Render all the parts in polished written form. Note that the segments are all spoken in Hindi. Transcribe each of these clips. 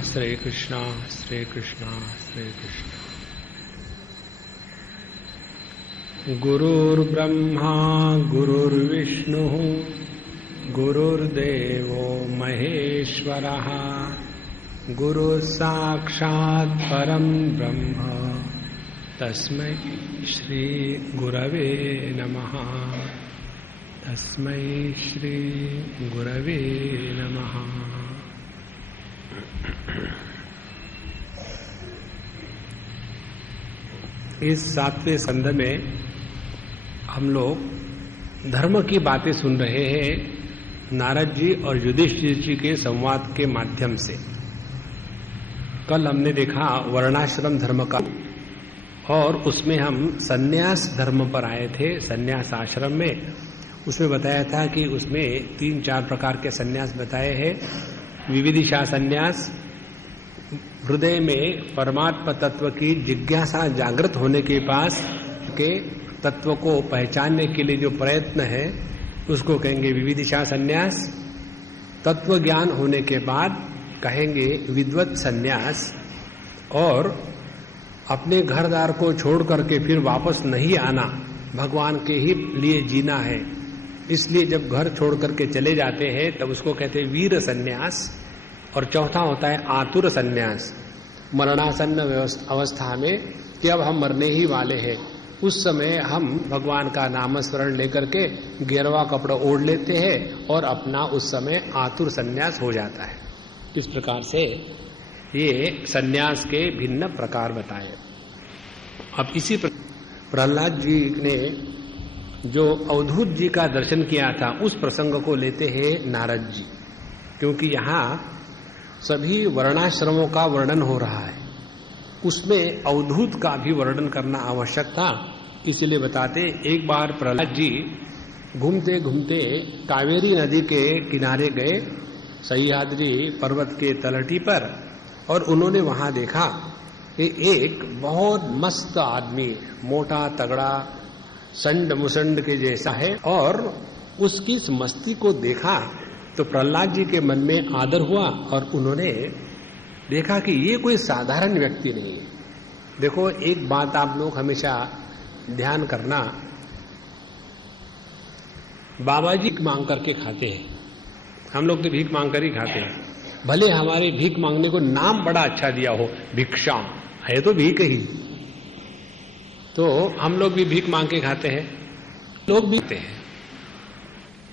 श्री कृष्णा श्री कृष्णा श्री कृष्णा। गुरुर्ब्रह्मा गुरुर्विष्णुः गुरुर्देवो महेश्वरः गुरुः साक्षात् परं ब्रह्म तस्मै श्री गुरवे नमः। तस्मै श्री गुरवे नमः। इस 7वें स्कंध में हम लोग धर्म की बातें सुन रहे हैं नारद जी और युधिष्ठिर जी के संवाद के माध्यम से। कल हमने देखा वर्णाश्रम धर्म का और उसमें हम सन्यास धर्म पर आए थे। सन्यास आश्रम में उसमें बताया था कि उसमें 3-4 प्रकार के सन्यास बताए हैं। विविदिशा सन्यास, हृदय में परमात्मा तत्व की जिज्ञासा जागृत होने के पास के तत्व को पहचानने के लिए जो प्रयत्न है उसको कहेंगे विविदिशा सन्यास। तत्व ज्ञान होने के बाद कहेंगे विद्वत सन्यास। और अपने घरदार को छोड़ करके फिर वापस नहीं आना, भगवान के ही लिए जीना है, इसलिए जब घर छोड़ करके चले जाते हैं तब उसको कहते हैं वीर सन्यास। और चौथा होता है आतुर सन्यास, मरणासन्न अवस्था में कि अब हम मरने ही वाले हैं, उस समय हम भगवान का नामस्मरण लेकर के गेरवा कपड़ा ओढ़ लेते हैं और अपना उस समय आतुर सन्यास हो जाता है। इस प्रकार से ये सन्यास के भिन्न प्रकार बताए। अब इसी प्रहलाद जी ने जो अवधूत जी का दर्शन किया था उस प्रसंग को लेते हैं नारद जी, क्योंकि यहाँ सभी वर्णाश्रमों का वर्णन हो रहा है, उसमें अवधूत का भी वर्णन करना आवश्यक था, इसलिए बताते। एक बार प्रहलाद जी घूमते घूमते कावेरी नदी के किनारे गए, सह्याद्री पर्वत के तलहटी पर, और उन्होंने वहां देखा कि एक बहुत मस्त आदमी, मोटा तगड़ा, संड मुसंड के जैसा है, और उसकी इस मस्ती को देखा तो प्रहलाद जी के मन में आदर हुआ और उन्होंने देखा कि ये कोई साधारण व्यक्ति नहीं है। देखो, एक बात आप लोग हमेशा ध्यान करना, बाबा जी मांग करके खाते हैं, हम लोग तो भीख मांग कर ही खाते हैं, भले हमारे भीख मांगने को नाम बड़ा अच्छा दिया हो, भिक्षा है तो भीख ही, तो हम लोग भी भीख मांग के खाते हैं, लोग भी खाते हैं।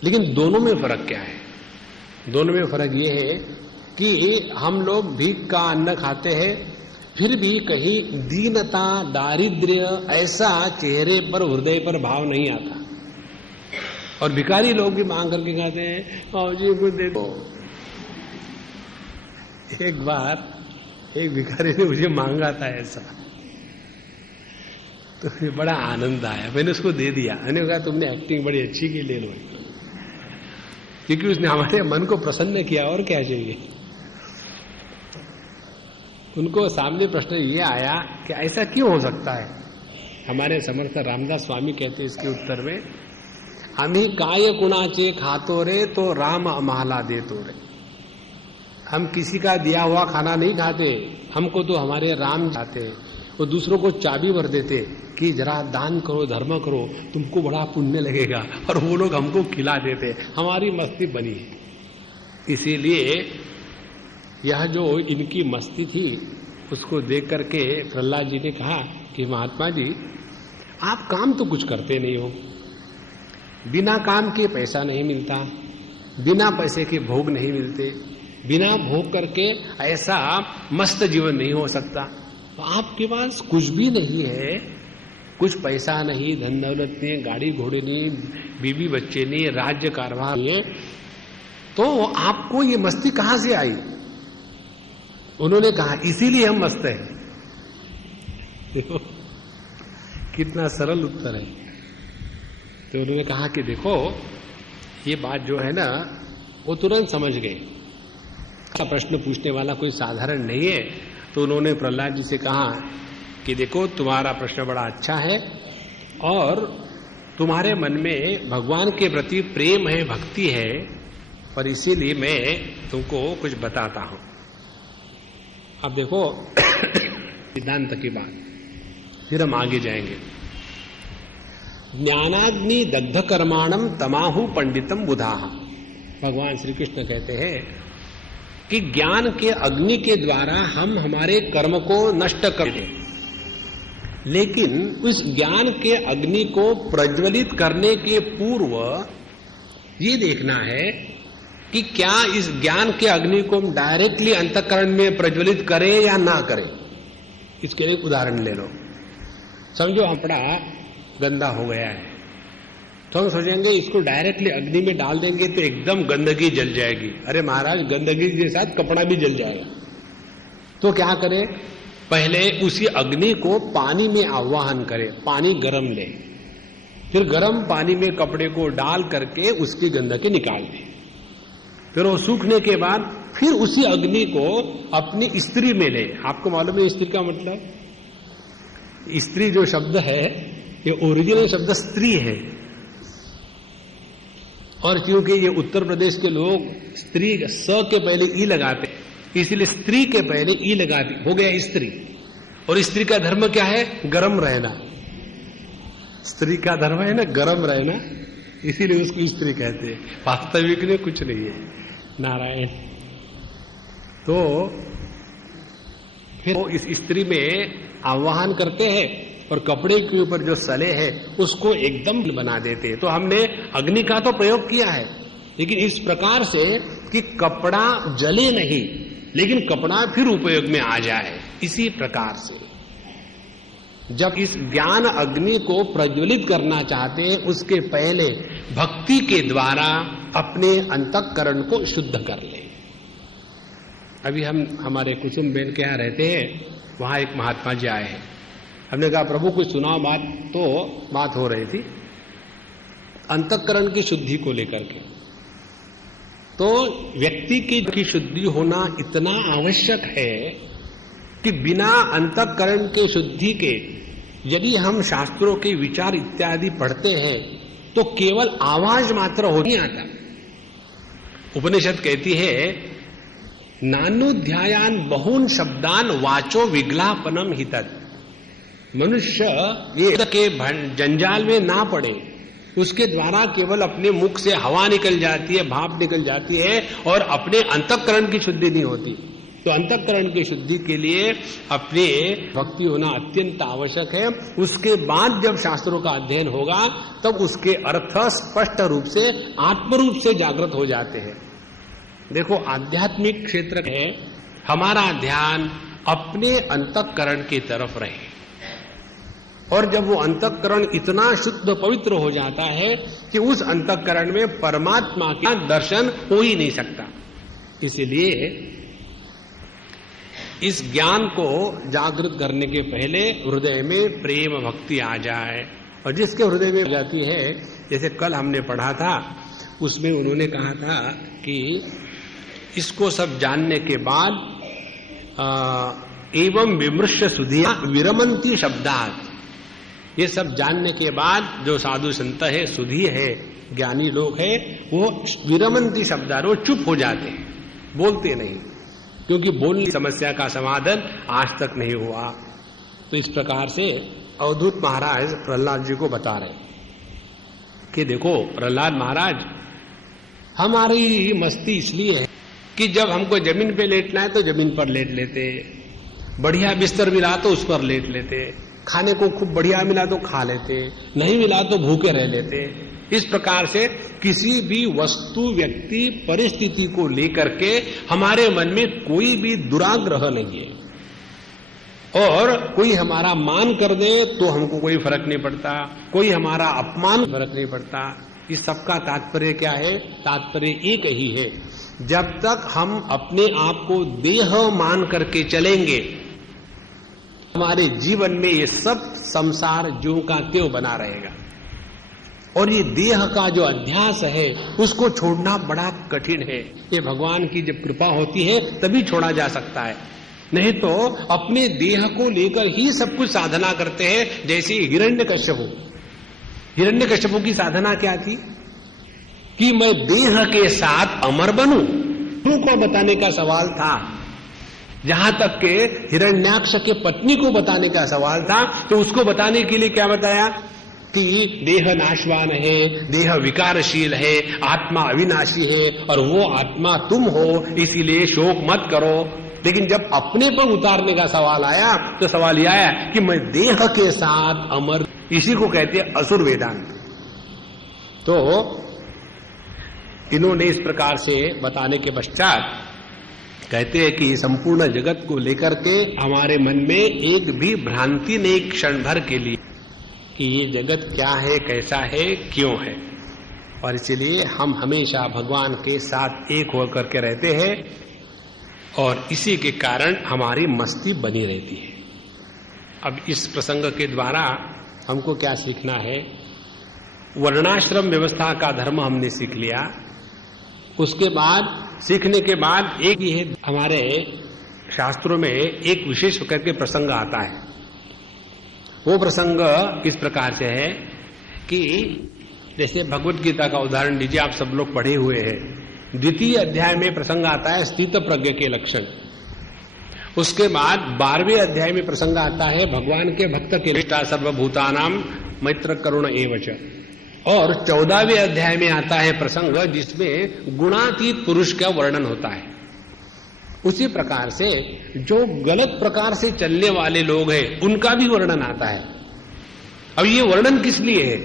लेकिन दोनों में फर्क क्या है? दोनों में फर्क ये है कि हम लोग भीख का अन्न खाते हैं, फिर भी कहीं दीनता, दारिद्र्य ऐसा चेहरे पर, हृदय पर भाव नहीं आता। और भिखारी लोग भी मांग करके खाते हैं, आओ जी कुछ दे दो। एक बार एक भिखारी ने मुझे मांगा था ऐसा, तो बड़ा आनंद आया, मैंने उसको दे दिया। मैंने कहा तुमने एक्टिंग बड़ी अच्छी की, ले लो, क्योंकि उसने हमारे मन को प्रसन्न किया, और क्या चाहिए। उनको सामने प्रश्न ये आया कि ऐसा क्यों हो सकता है। हमारे समर्थ रामदास स्वामी कहते हैं इसके उत्तर में, आम्ही काय कुणाचे खातो रे तो राम आम्हाला देतो रे। हम किसी का दिया हुआ खाना नहीं खाते, हमको तो हमारे राम चाहते। वो दूसरों को चाबी भर देते कि जरा दान करो, धर्म करो, तुमको बड़ा पुण्य लगेगा, और वो लोग हमको खिला देते। हमारी मस्ती बनी है। इसीलिए यह जो इनकी मस्ती थी उसको देख करके प्रहलाद जी ने कहा कि महात्मा जी, आप काम तो कुछ करते नहीं हो, बिना काम के पैसा नहीं मिलता, बिना पैसे के भोग नहीं मिलते, बिना भोग करके ऐसा मस्त जीवन नहीं हो सकता। तो आपके पास कुछ भी नहीं है, कुछ पैसा नहीं, धन दौलत नहीं, गाड़ी घोड़े नहीं, बीवी बच्चे नहीं, राज्य कारभार नहीं, तो आपको ये मस्ती कहां से आई? उन्होंने कहा इसीलिए हम मस्त हैं। देखो कितना सरल उत्तर है। तो उन्होंने कहा कि देखो ये बात जो है ना, वो तुरंत समझ गए, प्रश्न पूछने वाला कोई साधारण नहीं है। तो उन्होंने प्रहलाद जी से कहा कि देखो तुम्हारा प्रश्न बड़ा अच्छा है, और तुम्हारे मन में भगवान के प्रति प्रेम है, भक्ति है, और इसीलिए मैं तुमको कुछ बताता हूं। अब देखो सिद्धांत की बात, फिर हम आगे जाएंगे। ज्ञानाग्नि दग्ध कर्माणम तमाहु पंडितम बुधाहा। भगवान श्री कृष्ण कहते हैं कि ज्ञान के अग्नि के द्वारा हम हमारे कर्म को नष्ट कर दें, लेकिन उस ज्ञान के अग्नि को प्रज्वलित करने के पूर्व ये देखना है कि क्या इस ज्ञान के अग्नि को हम डायरेक्टली अंतःकरण में प्रज्वलित करें या ना करें। इसके लिए उदाहरण ले लो। समझो कपड़ा गंदा हो गया है, तो हम सोचेंगे इसको डायरेक्टली अग्नि में डाल देंगे तो एकदम गंदगी जल जाएगी। अरे महाराज, गंदगी के साथ कपड़ा भी जल जाएगा। तो क्या करें, पहले उसी अग्नि को पानी में आवाहन करें, पानी गर्म ले, फिर गर्म पानी में कपड़े को डाल करके उसकी गंदगी निकाल दें। फिर वो सूखने के बाद फिर उसी अग्नि को अपनी स्त्री में ले। आपको मालूम है स्त्री का मतलब? स्त्री जो शब्द है ये ओरिजिनल शब्द स्त्री है, और क्योंकि ये उत्तर प्रदेश के लोग स्त्री स के पहले ई लगाते, इसलिए स्त्री के पहले ई लगाते, हो गया स्त्री। और स्त्री का धर्म क्या है? गरम रहना। स्त्री का धर्म है ना गरम रहना, इसीलिए उसको स्त्री कहते हैं। वास्तविक में कुछ नहीं है। नारायण। तो फिर वो इस स्त्री में आवाहन करते हैं और कपड़े के ऊपर जो सले है उसको एकदम बना देते हैं। तो हमने अग्नि का तो प्रयोग किया है, लेकिन इस प्रकार से कि कपड़ा जले नहीं, लेकिन कपड़ा फिर उपयोग में आ जाए। इसी प्रकार से जब इस ज्ञान अग्नि को प्रज्वलित करना चाहते हैं, उसके पहले भक्ति के द्वारा अपने अंतःकरण को शुद्ध कर ले। अभी हम हमारे कुसुम बेन के यहाँ रहते हैं, वहां एक महात्मा जी आए हैं। हमने कहा प्रभु कुछ सुनाओ बात। तो बात हो रही थी अंतःकरण की शुद्धि को लेकर के। तो व्यक्ति की शुद्धि होना इतना आवश्यक है कि बिना अंतःकरण के शुद्धि के यदि हम शास्त्रों के विचार इत्यादि पढ़ते हैं तो केवल आवाज मात्र हो नहीं आता। उपनिषद कहती है नानुध्यायान बहुन शब्दान वाचो विग्लापनम हितत। मनुष्य ये के जंजाल में ना पड़े, उसके द्वारा केवल अपने मुख से हवा निकल जाती है, भाप निकल जाती है और अपने अंतःकरण की शुद्धि नहीं होती। तो अंतःकरण की शुद्धि के लिए अपने भक्ति होना अत्यंत आवश्यक है। उसके बाद जब शास्त्रों का अध्ययन होगा तब उसके अर्थ स्पष्ट रूप से आत्मरूप से जागृत हो जाते हैं। देखो आध्यात्मिक क्षेत्र है, हमारा ध्यान अपने अंतःकरण की तरफ रहे, और जब वो अंतःकरण इतना शुद्ध पवित्र हो जाता है कि उस अंतःकरण में परमात्मा का दर्शन हो ही नहीं सकता। इसलिए इस ज्ञान को जागृत करने के पहले हृदय में प्रेम भक्ति आ जाए, और जिसके हृदय में जाती है, जैसे कल हमने पढ़ा था उसमें उन्होंने कहा था कि इसको सब जानने के बाद एवं विमृश्य सुधिया विरमंती शब्दात, ये सब जानने के बाद जो साधु संत है, सुधी है, ज्ञानी लोग है, वो विरमंती शब्दात, वो चुप हो जाते हैं, बोलते नहीं, क्योंकि बोलने समस्या का समाधान आज तक नहीं हुआ। तो इस प्रकार से अवधूत महाराज प्रहलाद जी को बता रहे कि देखो प्रहलाद महाराज, हमारी मस्ती इसलिए है कि जब हमको जमीन पे लेटना है तो जमीन पर लेट लेते, बढ़िया बिस्तर मिला तो उस पर लेट लेते, खाने को खूब बढ़िया मिला तो खा लेते, नहीं मिला तो भूखे रह लेते। इस प्रकार से किसी भी वस्तु, व्यक्ति, परिस्थिति को लेकर के हमारे मन में कोई भी दुराग्रह नहीं है, और कोई हमारा मान कर दे तो हमको कोई फर्क नहीं पड़ता, कोई हमारा अपमान फर्क नहीं पड़ता। इस सबका तात्पर्य क्या है? तात्पर्य एक ही है, जब तक हम अपने आप को देह मान करके चलेंगे, हमारे जीवन में ये सब संसार ज्यों का त्यों बना रहेगा। और ये देह का जो अध्यास है उसको छोड़ना बड़ा कठिन है। ये भगवान की जब कृपा होती है तभी छोड़ा जा सकता है, नहीं तो अपने देह को लेकर ही सब कुछ साधना करते हैं। जैसे हिरण्यकश्यपु, हिरण्यकश्यपु की साधना क्या थी कि मैं देह के साथ अमर बनूं। गुरु को बताने का सवाल था, जहां तक के हिरण्याक्ष के पत्नी को बताने का सवाल था, तो उसको बताने के लिए क्या बताया कि देह नाशवान है, देह विकारशील है, आत्मा अविनाशी है और वो आत्मा तुम हो, इसीलिए शोक मत करो। लेकिन जब अपने पर उतारने का सवाल आया तो सवाल यह आया कि मैं देह के साथ अमर, इसी को कहते हैं असुर वेदांत। तो इन्होंने इस प्रकार से बताने के पश्चात कहते हैं कि संपूर्ण जगत को लेकर के हमारे मन में एक भी भ्रांति नहीं क्षण भर के लिए कि ये जगत क्या है, कैसा है, क्यों है, और इसलिए हम हमेशा भगवान के साथ एक होकर के रहते हैं और इसी के कारण हमारी मस्ती बनी रहती है। अब इस प्रसंग के द्वारा हमको क्या सीखना है? वर्णाश्रम व्यवस्था का धर्म हमने सीख लिया। उसके बाद सीखने के बाद एक ही है, हमारे शास्त्रों में एक विशेष होकर के प्रसंग आता है। वो प्रसंग किस प्रकार से है कि जैसे भगवत गीता का उदाहरण लीजिए, आप सब लोग पढ़े हुए हैं। द्वितीय अध्याय में प्रसंग आता है स्थित प्रज्ञ के लक्षण। उसके बाद 12वें अध्याय में प्रसंग आता है भगवान के भक्त के निष्ठा सर्वभूतानाम मैत्र करुण एवच, और 14वें अध्याय में आता है प्रसंग जिसमें गुणातीत पुरुष का वर्णन होता है। उसी प्रकार से जो गलत प्रकार से चलने वाले लोग हैं उनका भी वर्णन आता है। अब ये वर्णन किस लिए है?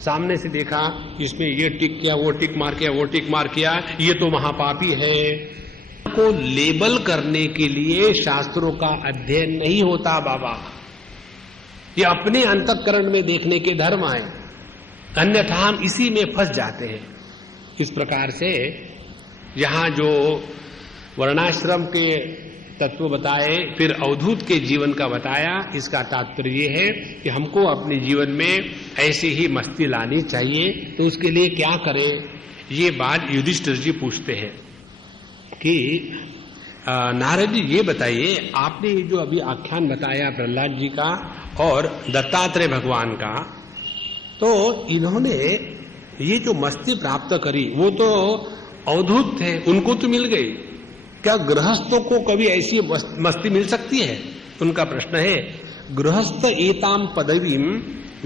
सामने से देखा, इसमें ये टिक किया, वो टिक मार किया, वो टिक मार किया, ये तो महापापी है, को लेबल करने के लिए शास्त्रों का अध्ययन नहीं होता बाबा। ये अपने अंतःकरण में देखने के धर्म आए, अन्यथा हम इसी में फंस जाते हैं। इस प्रकार से यहां जो वर्णाश्रम के तत्व बताए, फिर अवधूत के जीवन का बताया, इसका तात्पर्य ये है कि हमको अपने जीवन में ऐसी ही मस्ती लानी चाहिए। तो उसके लिए क्या करें? ये बात युधिष्ठिर जी पूछते हैं कि नारद जी ये बताइए, आपने जो अभी आख्यान बताया प्रहलाद जी का और दत्तात्रेय भगवान का, तो इन्होंने ये जो मस्ती प्राप्त करी वो तो अवधूत थे, उनको तो मिल गई। क्या गृहस्थों को कभी ऐसी मस्ती मिल सकती है? उनका प्रश्न है। गृहस्थ एताम पदवीम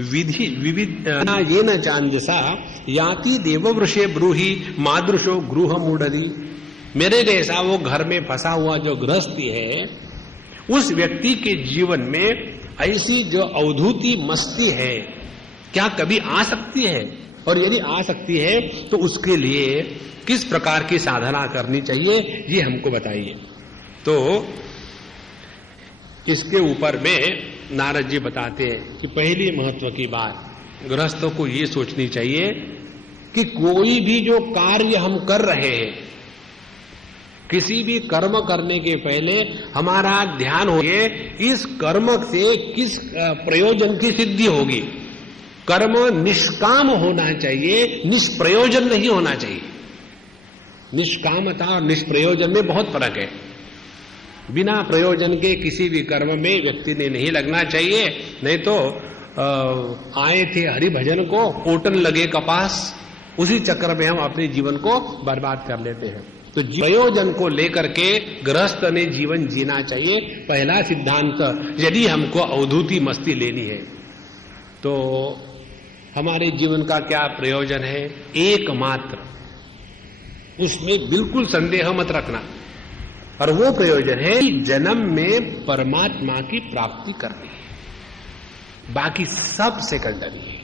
विधि विविध ये न चांजसा याति देववृषे ब्रूहि मादृशो गृह मूढ़ी। मेरे जैसा वो घर में फंसा हुआ जो गृहस्थी है, उस व्यक्ति के जीवन में ऐसी जो अवधूती मस्ती है क्या कभी आ सकती है? और यदि आ सकती है तो उसके लिए किस प्रकार की साधना करनी चाहिए, ये हमको बताइए। तो इसके ऊपर में नारद जी बताते हैं कि पहली महत्व की बात गृहस्थों को ये सोचनी चाहिए कि कोई भी जो कार्य हम कर रहे हैं, किसी भी कर्म करने के पहले हमारा ध्यान हो इस कर्म से किस प्रयोजन की सिद्धि होगी। कर्म निष्काम होना चाहिए, निष्प्रयोजन नहीं होना चाहिए। निष्कामता और निष्प्रयोजन में बहुत फर्क है। बिना प्रयोजन के किसी भी कर्म में व्यक्ति ने नहीं लगना चाहिए, नहीं तो आए थे हरि भजन को, ओटन लगे कपास, उसी चक्र में हम अपने जीवन को बर्बाद कर लेते हैं। तो प्रयोजन को लेकर के गृहस्थ ने जीवन जीना चाहिए। पहला सिद्धांत, यदि हमको अवधूती मस्ती लेनी है तो हमारे जीवन का क्या प्रयोजन है? एकमात्र, उसमें बिल्कुल संदेह मत रखना, और वो प्रयोजन है जन्म में परमात्मा की प्राप्ति करनी है। बाकी सब सेकेंडरी है।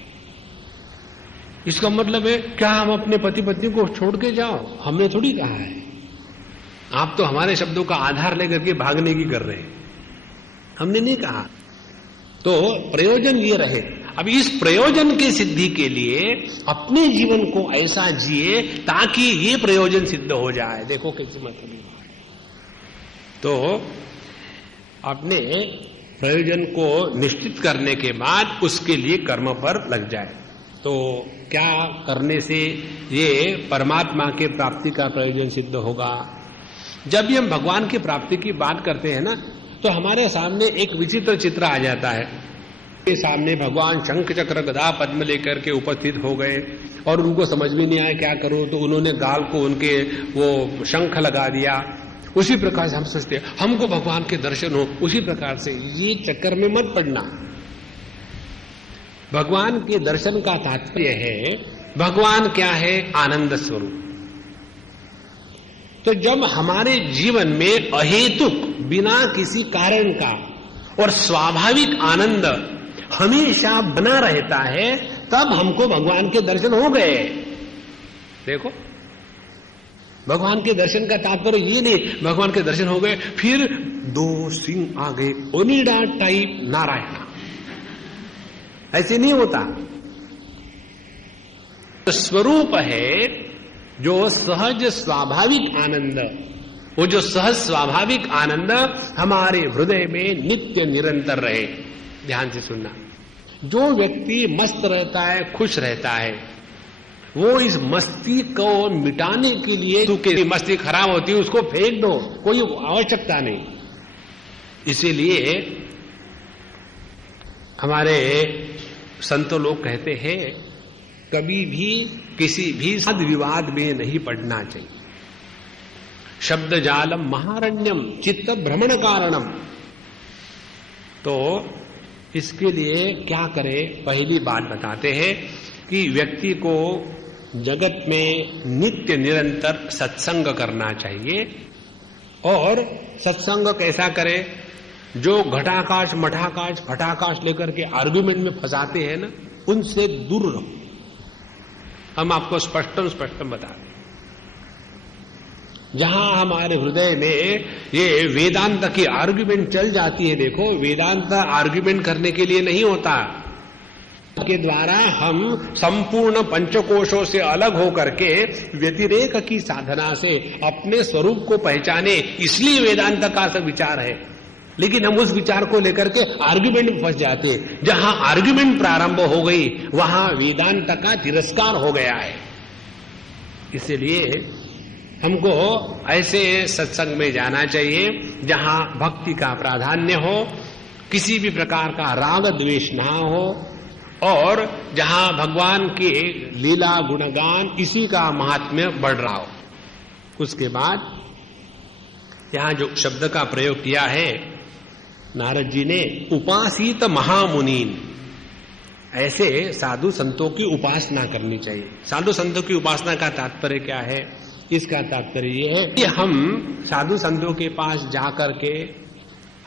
इसका मतलब है क्या हम अपने पति पत्नी को छोड़ के जाओ? हमने थोड़ी कहा है। आप तो हमारे शब्दों का आधार लेकर के भागने की कर रहे हैं, हमने नहीं कहा। तो प्रयोजन ये रहे। अब इस प्रयोजन की सिद्धि के लिए अपने जीवन को ऐसा जिए ताकि ये प्रयोजन सिद्ध हो जाए। देखो कैसी मतलब। तो अपने प्रयोजन को निश्चित करने के बाद उसके लिए कर्म पर लग जाए। तो क्या करने से ये परमात्मा के प्राप्ति का प्रयोजन सिद्ध होगा? जब भी हम भगवान की प्राप्ति की बात करते हैं ना, तो हमारे सामने एक विचित्र चित्र आ जाता है। के सामने भगवान शंख चक्र गदा पद्म लेकर के उपस्थित हो गए और उनको समझ में नहीं आया क्या करूं, तो उन्होंने गाल को उनके वो शंख लगा दिया उसी प्रकार से हम सोचते हैं हमको भगवान के दर्शन हो, उसी प्रकार से ये चक्कर में मत पड़ना। भगवान के दर्शन का तात्पर्य है, भगवान क्या है? आनंद स्वरूप। तो जब हमारे जीवन में अहेतुक, बिना किसी कारण का और स्वाभाविक आनंद हमेशा बना रहता है, तब हमको भगवान के दर्शन हो गए। देखो, भगवान के दर्शन का तात्पर्य ये नहीं भगवान के दर्शन हो गए फिर 2 सिंह आ गए, ओनिडा टाइप नारायण, ऐसे नहीं होता। स्वरूप है जो सहज स्वाभाविक आनंद, वो जो सहज स्वाभाविक आनंद हमारे हृदय में नित्य निरंतर रहे। ध्यान से सुनना, जो व्यक्ति मस्त रहता है, खुश रहता है, वो इस मस्ती को मिटाने के लिए, क्योंकि मस्ती खराब होती है उसको फेंक दो, कोई आवश्यकता नहीं। इसीलिए हमारे संत लोग कहते हैं कभी भी किसी भी वाद विवाद में नहीं पड़ना चाहिए। शब्द जालम महारण्यम चित्त भ्रमण कारणम। तो इसके लिए क्या करें? पहली बात बताते हैं कि व्यक्ति को जगत में नित्य निरंतर सत्संग करना चाहिए। और सत्संग कैसा करे? जो घटाकाश मठाकाश फटाकाश लेकर के आर्गुमेंट में फंसाते हैं ना, उनसे दूर रहो। हम आपको स्पष्टम बता दें, जहां हमारे हृदय में ये वेदांत की आर्गुमेंट चल जाती है। देखो, वेदांत आर्गुमेंट करने के लिए नहीं होता, के द्वारा हम संपूर्ण पंचकोशों से अलग होकर के व्यतिरेक की साधना से अपने स्वरूप को पहचाने, इसलिए वेदांत का सब विचार है। लेकिन हम उस विचार को लेकर के आर्गुमेंट में फंस जाते। जहां आर्गुमेंट प्रारंभ हो गई वहां वेदांत का तिरस्कार हो गया है। इसलिए हमको ऐसे सत्संग में जाना चाहिए जहां भक्ति का प्राधान्य हो, किसी भी प्रकार का राग द्वेष ना हो, और जहां भगवान के लीला गुणगान इसी का महात्म्य बढ़ रहा हो। उसके बाद यहां जो शब्द का प्रयोग किया है नारद जी ने, उपासित महामुनीन, ऐसे साधु संतों की उपासना करनी चाहिए। साधु संतों की उपासना का तात्पर्य क्या है? इसका तात्पर्य ये है कि हम साधु संतों के पास जाकर के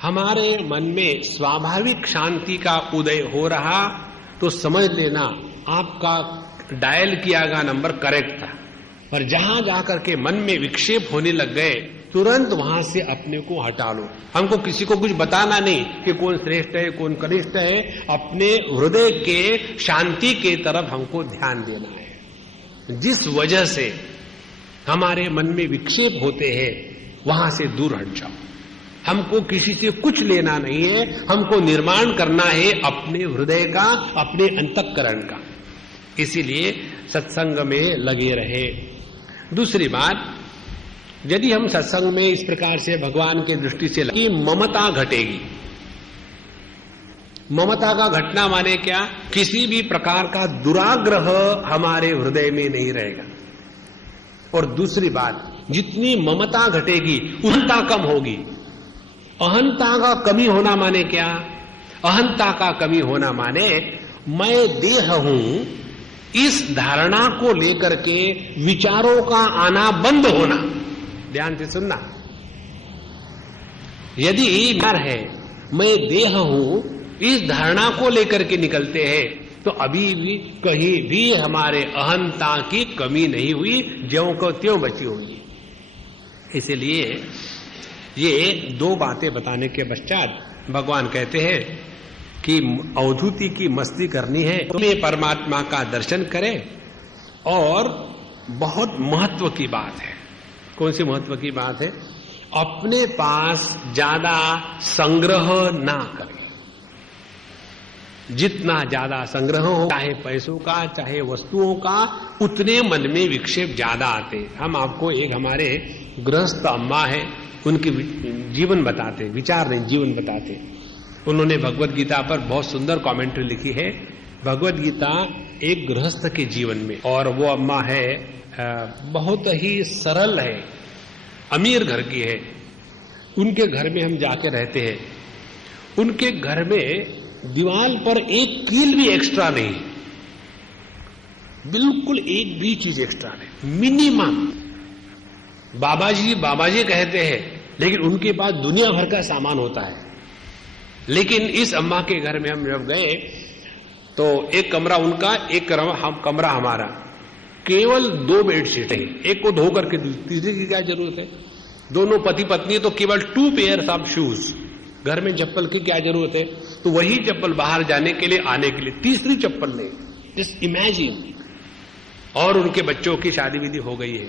हमारे मन में स्वाभाविक शांति का उदय हो रहा तो समझ लेना आपका डायल किया गया नंबर करेक्ट था। पर जहां जाकर के मन में विक्षेप होने लग गए, तुरंत वहां से अपने को हटा लो। हमको किसी को कुछ बताना नहीं कि कौन श्रेष्ठ है कौन कनिष्ठ है, अपने हृदय के शांति के तरफ हमको ध्यान देना है। जिस वजह से हमारे मन में विक्षेप होते हैं वहां से दूर हट जाओ। हमको किसी से कुछ लेना नहीं है, हमको निर्माण करना है अपने हृदय का, अपने अंतःकरण का। इसीलिए सत्संग में लगे रहे। दूसरी बात, यदि हम सत्संग में इस प्रकार से भगवान के दृष्टि से लगे, ममता घटेगी। ममता का घटना माने क्या? किसी भी प्रकार का दुराग्रह हमारे हृदय में नहीं रहेगा। और दूसरी बात, जितनी ममता घटेगी अहंता कम होगी। अहंता का कमी होना माने क्या? अहंता का कमी होना माने मैं देह हूं, इस धारणा को लेकर के विचारों का आना बंद होना। ध्यान से सुनना, यदि विचार है मैं देह हूं, इस धारणा को लेकर के निकलते हैं, तो अभी भी कहीं भी हमारे अहंता की कमी नहीं हुई, ज्यों को त्यों बची हुई। इसलिए ये दो बातें बताने के पश्चात भगवान कहते हैं कि अवधूति की मस्ती करनी है तो मैं परमात्मा का दर्शन करें। और बहुत महत्व की बात है। कौन सी महत्व की बात है? अपने पास ज्यादा संग्रह ना करें। जितना ज्यादा संग्रह हो, चाहे पैसों का चाहे वस्तुओं का, उतने मन में विक्षेप ज्यादा आते। हम आपको एक हमारे गृहस्थ अम्मा है, उनके जीवन बताते, विचार नहीं जीवन बताते। उन्होंने भगवत गीता पर बहुत सुंदर कमेंट्री लिखी है। भगवत गीता एक गृहस्थ के जीवन में, और वो अम्मा है बहुत ही सरल है, अमीर घर की है, उनके घर में हम जाके रहते हैं, उनके घर में दीवार पर एक कील भी एक्स्ट्रा नहीं, बिल्कुल एक भी चीज एक्स्ट्रा नहीं, मिनिमम। बाबा जी कहते हैं, लेकिन उनके पास दुनिया भर का सामान होता है। लेकिन इस अम्मा के घर में हम जब गए तो एक कमरा उनका, एक कमरा हमारा, केवल 2 बेडशीट है, एक को धो करके तीसरी की क्या जरूरत है? दोनों पति पत्नी तो केवल 2 पेयर्स ऑफ शूज, घर में चप्पल की क्या जरूरत है? तो वही चप्पल बाहर जाने के लिए, आने के लिए, तीसरी चप्पल नहीं। Just imagine. और उनके बच्चों की शादी विधि हो गई है।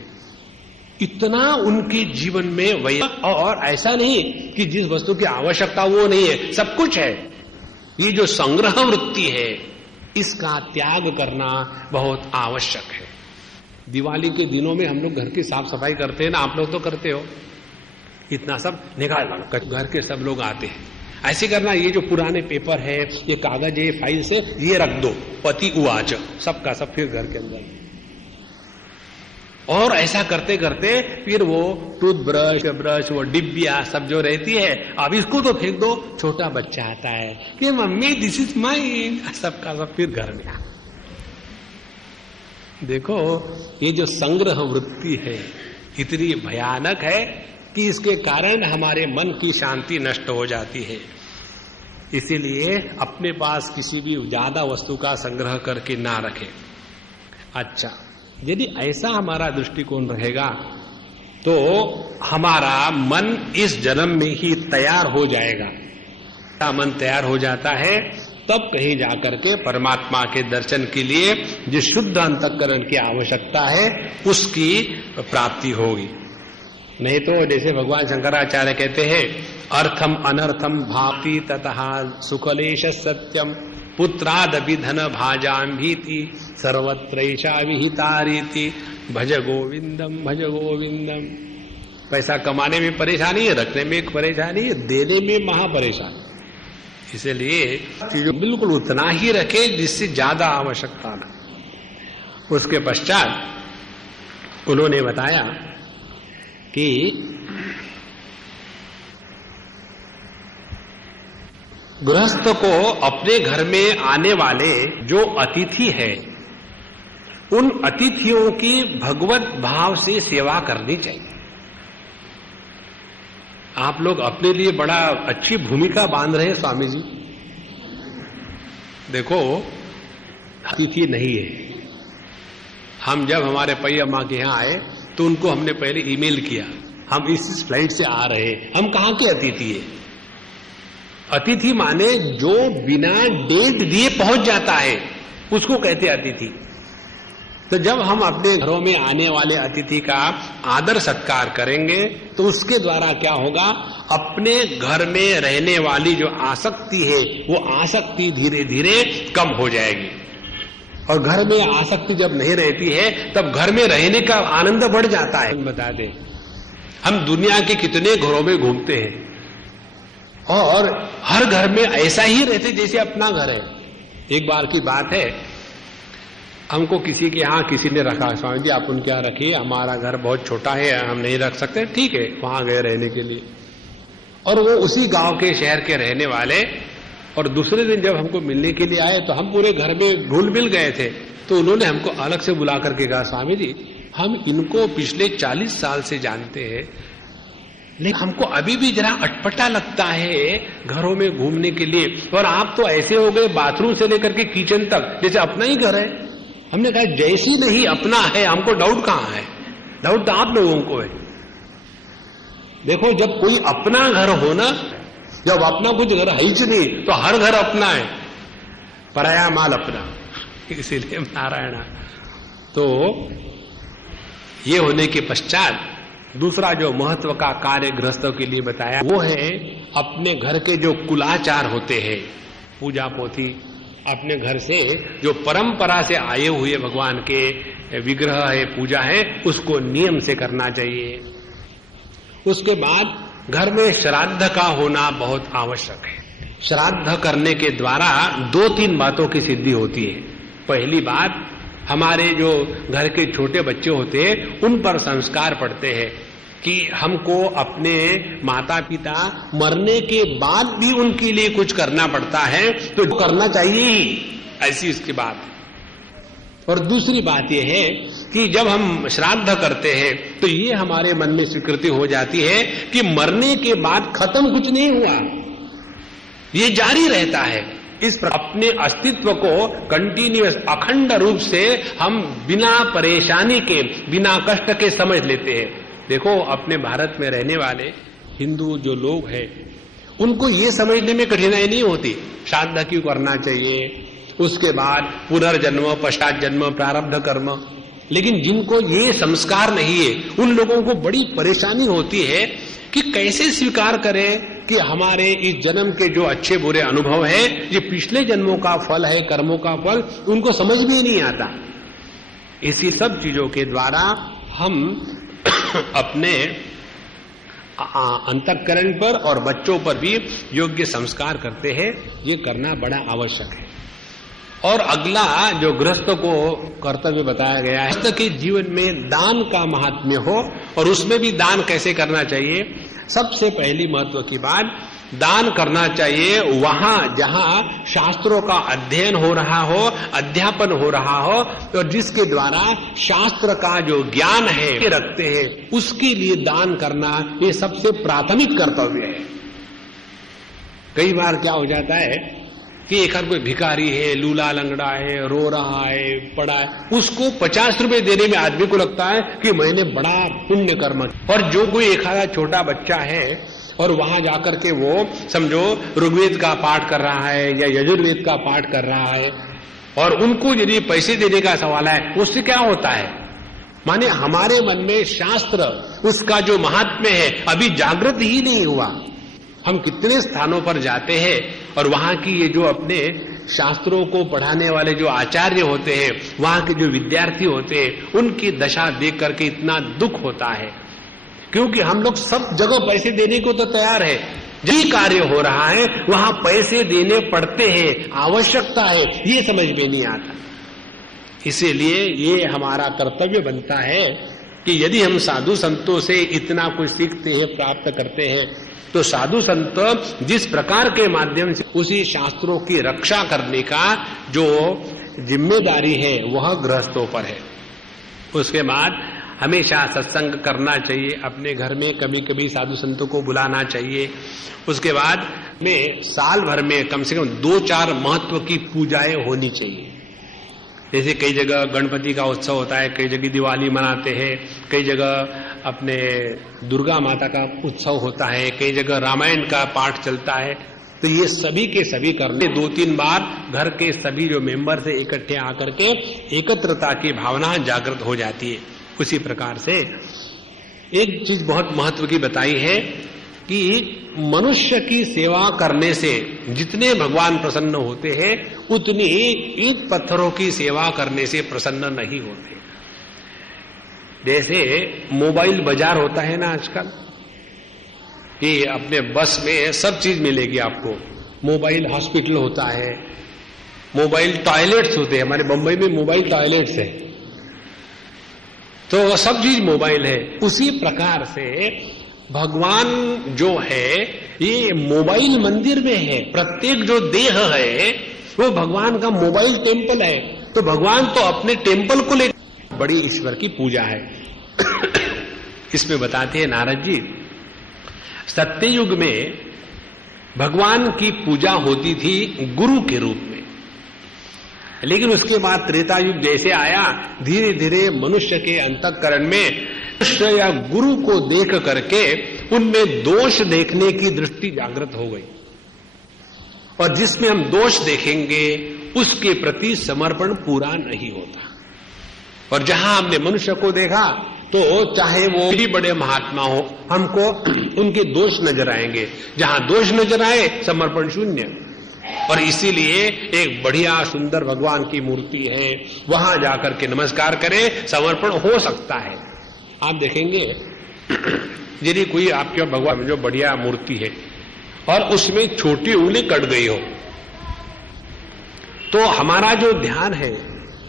इतना उनके जीवन में वही, और ऐसा नहीं कि जिस वस्तु की आवश्यकता वो नहीं है, सब कुछ है। ये जो संग्रह वृत्ति है, इसका त्याग करना बहुत आवश्यक है। दिवाली के दिनों में हम लोग घर की साफ सफाई करते हैं ना, आप लोग तो करते हो, इतना सब निकाल लो, घर के सब लोग आते हैं। ऐसे करना, ये जो पुराने पेपर है, ये कागज है, फाइल से ये रख दो, पति उवाच, सबका सब फिर घर के अंदर। और ऐसा करते करते फिर वो टूथब्रश, वो डिब्बिया सब जो रहती है, अब इसको तो फेंक दो। छोटा बच्चा आता है कि मम्मी दिस इज माइन, सबका सब फिर घर में। देखो, ये जो संग्रह वृत्ति है इतनी भयानक है कि इसके कारण हमारे मन की शांति नष्ट हो जाती है। इसीलिए अपने पास किसी भी ज्यादा वस्तु का संग्रह करके ना रखें। अच्छा, यदि ऐसा हमारा दृष्टिकोण रहेगा तो हमारा मन इस जन्म में ही तैयार हो जाएगा। मन तैयार हो जाता है तब कहीं जाकर के परमात्मा के दर्शन के लिए जिस शुद्ध अंतःकरण की आवश्यकता है उसकी प्राप्ति होगी। नहीं तो जैसे भगवान शंकराचार्य कहते हैं, अर्थम अनर्थम भाति ततः सुकलेश सत्यम पुत्रादपि धन भाजाम भीति सर्वत्रैषा विहिता रीति भज गोविंदम भज गोविंदम। पैसा कमाने में परेशानी है, रखने में एक परेशानी है, देने में महा परेशानी। इसलिए चीजों बिल्कुल उतना ही रखे जिससे ज्यादा आवश्यकता ना। उसके पश्चात उन्होंने बताया कि गृहस्थ को अपने घर में आने वाले जो अतिथि है, उन अतिथियों की भगवत भाव से सेवा करनी चाहिए। आप लोग अपने लिए बड़ा अच्छी भूमिका बांध रहे हैं स्वामी जी। देखो, अतिथि नहीं है। हम जब हमारे पैया माँ के यहाँ आए तो उनको हमने पहले ईमेल किया, हम इस फ्लाइट से आ रहे हैं। हम कहाँ के अतिथि है? अतिथि माने जो बिना डेट दिए पहुंच जाता है, उसको कहते हैं अतिथि। तो जब हम अपने घरों में आने वाले अतिथि का आदर सत्कार करेंगे तो उसके द्वारा क्या होगा, अपने घर में रहने वाली जो आसक्ति है वो आसक्ति धीरे धीरे कम हो जाएगी। और घर में आसक्ति जब नहीं रहती है तब घर में रहने का आनंद बढ़ जाता है। बता दें, हम दुनिया के कितने घरों में घूमते हैं और हर घर में ऐसा ही रहते जैसे अपना घर है। एक बार की बात है, हमको किसी के यहाँ किसी ने रखा, स्वामी जी आप उनके यहाँ रखिए, हमारा घर बहुत छोटा है, हम नहीं रख सकते। ठीक है, वहां गए रहने के लिए। और वो उसी गांव के शहर के रहने वाले, और दूसरे दिन जब हमको मिलने के लिए आए तो हम पूरे घर में घुल मिल गए थे। तो उन्होंने हमको अलग से बुला करके कहा, स्वामी जी हम इनको पिछले 40 साल से जानते हैं, लेकिन हमको अभी भी जरा अटपटा लगता है घरों में घूमने के लिए, और आप तो ऐसे हो गए बाथरूम से लेकर के किचन तक जैसे अपना ही घर है। हमने कहा जैसी नहीं अपना है, हमको डाउट कहां है? डाउट तो आप लोगों को है। देखो, जब कोई अपना घर हो ना, जब अपना कुछ घर है ही नहीं तो हर घर अपना है, पराया माल अपना। इसीलिए नारायण। तो ये होने के पश्चात दूसरा जो महत्व का कार्य गृहस्थों के लिए बताया वो है अपने घर के जो कुलाचार होते हैं, पूजा पोथी, अपने घर से जो परंपरा से आए हुए भगवान के विग्रह है, पूजा है, उसको नियम से करना चाहिए। उसके बाद घर में श्राद्ध का होना बहुत आवश्यक है। श्राद्ध करने के द्वारा 2-3 बातों की सिद्धि होती है। पहली बात, हमारे जो घर के छोटे बच्चे होते हैं उन पर संस्कार पड़ते हैं। कि हमको अपने माता पिता मरने के बाद भी उनके लिए कुछ करना पड़ता है, तो करना चाहिए ही, ऐसी इसकी बात है। और दूसरी बात यह है कि जब हम श्राद्ध करते हैं तो ये हमारे मन में स्वीकृति हो जाती है कि मरने के बाद खत्म कुछ नहीं हुआ, ये जारी रहता है। इस अपने अस्तित्व को कंटिन्यूअस अखंड रूप से हम बिना परेशानी के, बिना कष्ट के समझ लेते हैं। देखो, अपने भारत में रहने वाले हिंदू जो लोग हैं उनको ये समझने में कठिनाई नहीं होती श्राद्ध क्यों करना चाहिए, उसके बाद पुनर्जन्म, पश्चात जन्म, प्रारब्ध कर्म। लेकिन जिनको ये संस्कार नहीं है उन लोगों को बड़ी परेशानी होती है कि कैसे स्वीकार करें कि हमारे इस जन्म के जो अच्छे बुरे अनुभव है ये पिछले जन्मों का फल है, कर्मों का फल, उनको समझ भी नहीं आता। इसी सब चीजों के द्वारा हम अपने अंतःकरण पर और बच्चों पर भी योग्य संस्कार करते हैं। ये करना बड़ा आवश्यक है। और अगला जो गृहस्थ को कर्तव्य बताया गया है, गृहस्थ के जीवन में दान का महात्म्य हो, और उसमें भी दान कैसे करना चाहिए। सबसे पहली महत्व की बात, दान करना चाहिए वहां जहां शास्त्रों का अध्ययन हो रहा हो, अध्यापन हो रहा हो, और जिसके द्वारा शास्त्र का जो ज्ञान है रखते हैं, उसके लिए दान करना ये सबसे प्राथमिक कर्तव्य है। कई बार क्या हो जाता है कि एक कोई भिखारी है, लूला लंगड़ा है, रो रहा है, पड़ा है, उसको 50 रुपए देने में आदमी को लगता है कि मैंने बड़ा पुण्य कर्म। और जो कोई एक छोटा बच्चा है और वहां जाकर के वो समझो ऋग्वेद का पाठ कर रहा है या यजुर्वेद का पाठ कर रहा है, और उनको यदि पैसे देने का सवाल है, उससे क्या होता है, माने हमारे मन में शास्त्र उसका जो महात्म्य है अभी जागृत ही नहीं हुआ। हम कितने स्थानों पर जाते हैं और वहां की ये जो अपने शास्त्रों को पढ़ाने वाले जो आचार्य होते हैं, वहां के जो विद्यार्थी होते हैं, उनकी दशा देख करके इतना दुख होता है, क्योंकि हम लोग सब जगह पैसे देने को तो तैयार है, जो कार्य हो रहा है वहां पैसे देने पड़ते हैं, आवश्यकता है, ये समझ में नहीं आता। इसीलिए ये हमारा कर्तव्य बनता है कि यदि हम साधु संतों से इतना कुछ सीखते हैं, प्राप्त करते हैं, तो साधु संत जिस प्रकार के माध्यम से उसी शास्त्रों की रक्षा करने का जो जिम्मेदारी है वह गृहस्थों पर है। उसके बाद हमेशा सत्संग करना चाहिए, अपने घर में कभी कभी साधु संतों को बुलाना चाहिए। उसके बाद में साल भर में कम से कम 2-4 महत्व की पूजाएं होनी चाहिए। जैसे कई जगह गणपति का उत्सव होता है, कई जगह दिवाली मनाते हैं, कई जगह अपने दुर्गा माता का उत्सव होता है, कई जगह रामायण का पाठ चलता है। तो ये सभी के सभी करने 2-3 बार घर के सभी जो मेंबर से इकट्ठे आकर के एकत्रता की भावना जागृत हो जाती है। उसी प्रकार से एक चीज बहुत महत्व की बताई है कि मनुष्य की सेवा करने से जितने भगवान प्रसन्न होते हैं उतनी ईंट पत्थरों की सेवा करने से प्रसन्न नहीं होते। जैसे मोबाइल बाजार होता है ना आजकल, कि अपने बस में सब चीज मिलेगी आपको, मोबाइल हॉस्पिटल होता है, मोबाइल टॉयलेट्स होते हैं, हमारे बंबई में मोबाइल टॉयलेट्स है, तो सब चीज मोबाइल है। उसी प्रकार से भगवान जो है ये मोबाइल मंदिर में है। प्रत्येक जो देह है वो भगवान का मोबाइल टेम्पल है। तो भगवान तो अपने टेम्पल को लेकर बड़ी ईश्वर की पूजा है। इसमें बताते हैं नारद जी, सत्ययुग में भगवान की पूजा होती थी गुरु के रूप में, लेकिन उसके बाद त्रेता युग जैसे आया, धीरे धीरे मनुष्य के अंतःकरण में मनुष्य या गुरु को देख करके उनमें दोष देखने की दृष्टि जागृत हो गई, और जिसमें हम दोष देखेंगे उसके प्रति समर्पण पूरा नहीं होता। और जहां हमने मनुष्य को देखा तो चाहे वो भी बड़े महात्मा हो, हमको उनके दोष नजर आएंगे, जहां दोष नजर आए समर्पण शून्य। और इसीलिए एक बढ़िया सुंदर भगवान की मूर्ति है, वहां जाकर के नमस्कार करें, समर्पण हो सकता है। आप देखेंगे यदि कोई आपके भगवान जो बढ़िया मूर्ति है और उसमें छोटी उंगली कट गई हो, तो हमारा जो ध्यान है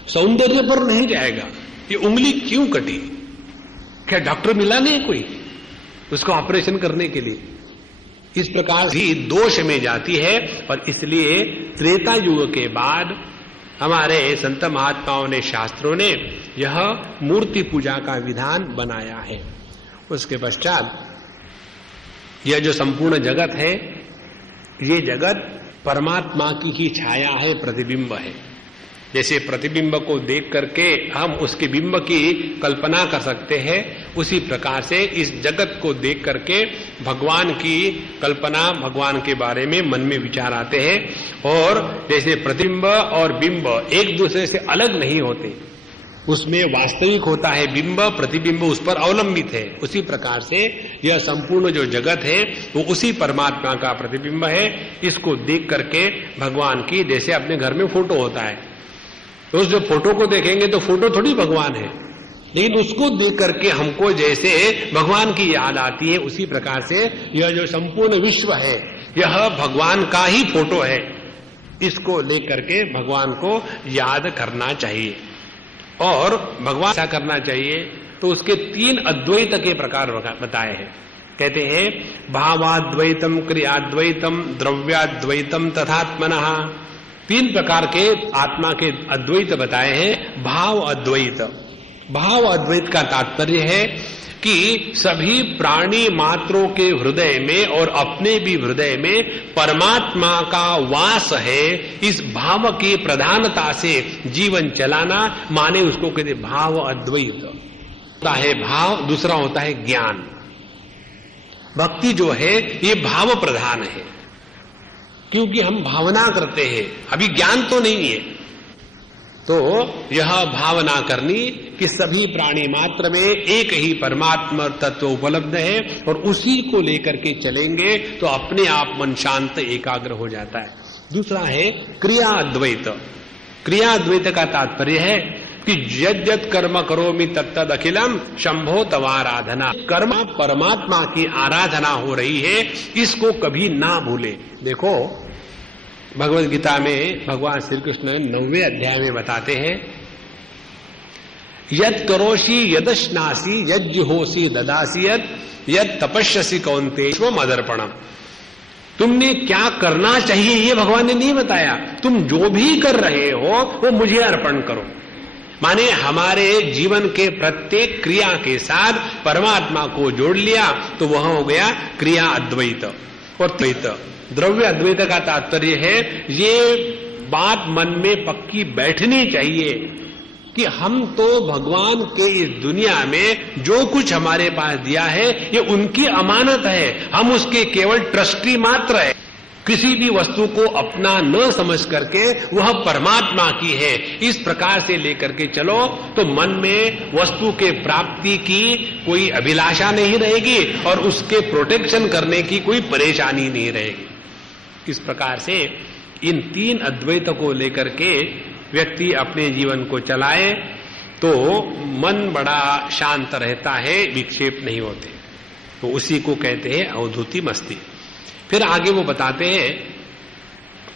सौंदर्य पर नहीं जाएगा, ये उंगली क्यों कटी, क्या डॉक्टर मिला नहीं कोई, उसका ऑपरेशन करने के लिए। इस प्रकार ही दोष में जाती है और इसलिए त्रेता युग के बाद हमारे संत महात्माओं ने, शास्त्रों ने यह मूर्ति पूजा का विधान बनाया है। उसके पश्चात यह जो संपूर्ण जगत है, ये जगत परमात्मा की ही छाया है, प्रतिबिंब है। जैसे प्रतिबिंब को देख करके हम उसके बिंब की कल्पना कर सकते हैं, उसी प्रकार से इस जगत को देख करके भगवान की कल्पना, भगवान के बारे में मन में विचार आते हैं। और जैसे प्रतिबिंब और बिंब एक दूसरे से अलग नहीं होते, उसमें वास्तविक होता है बिंब, प्रतिबिंब उस पर अवलंबित है। उसी प्रकार से यह संपूर्ण जो जगत है वो उसी परमात्मा का प्रतिबिंब है। इसको देख करके भगवान की, जैसे अपने घर में फोटो होता है, तो उस जो फोटो को देखेंगे तो फोटो थोड़ी भगवान है, लेकिन उसको देख करके हमको जैसे भगवान की याद आती है, उसी प्रकार से यह जो संपूर्ण विश्व है यह भगवान का ही फोटो है। इसको लेकर के भगवान को याद करना चाहिए। और भगवान ऐसा करना चाहिए तो उसके 3 अद्वैत के प्रकार बताए हैं। कहते हैं भावाद्वैतम, क्रियाद्वैतम, द्रव्याद्वैतम तथात्मनः। 3 प्रकार के आत्मा के अद्वैत बताए हैं। भाव अद्वैत, भाव अद्वैत का तात्पर्य है कि सभी प्राणी मात्रों के हृदय में और अपने भी हृदय में परमात्मा का वास है। इस भाव की प्रधानता से जीवन चलाना, माने उसको कहते भाव अद्वैत। होता है भाव, दूसरा होता है ज्ञान। भक्ति जो है ये भाव प्रधान है, क्योंकि हम भावना करते हैं, अभी ज्ञान तो नहीं है। तो यह भावना करनी कि सभी प्राणी मात्र में एक ही परमात्मा तत्व उपलब्ध है और उसी को लेकर के चलेंगे तो अपने आप मन शांत एकाग्र हो जाता है। दूसरा है क्रिया अद्वैत। क्रिया अद्वैत का तात्पर्य है कि यद यद कर्म करोमि तत्तद अखिलम शंभो तवाराधना। कर्म परमात्मा की आराधना हो रही है, इसको कभी ना भूले। देखो भगवद गीता में भगवान श्री कृष्ण 9वें अध्याय में बताते हैं, यद करोषि यदश्नासी यज्जुहोषि ददासी यद तपस्यसि कौन्तेय मदर्पणम। तुमने क्या करना चाहिए ये भगवान ने नहीं बताया, तुम जो भी कर रहे हो वो मुझे अर्पण करो। माने हमारे जीवन के प्रत्येक क्रिया के साथ परमात्मा को जोड़ लिया तो वह हो गया क्रिया अद्वैत। और द्वैत, द्रव्य अद्वैत का तात्पर्य है, ये बात मन में पक्की बैठनी चाहिए कि हम तो भगवान के इस दुनिया में जो कुछ हमारे पास दिया है ये उनकी अमानत है, हम उसके केवल ट्रस्टी मात्र है। किसी भी वस्तु को अपना न समझ करके वह परमात्मा की है, इस प्रकार से लेकर के चलो तो मन में वस्तु के प्राप्ति की कोई अभिलाषा नहीं रहेगी और उसके प्रोटेक्शन करने की कोई परेशानी नहीं रहेगी। इस प्रकार से इन 3 अद्वैत को लेकर के व्यक्ति अपने जीवन को चलाए तो मन बड़ा शांत रहता है, विक्षेप नहीं होते। तो उसी को कहते हैं अवधूति मस्ती। फिर आगे वो बताते हैं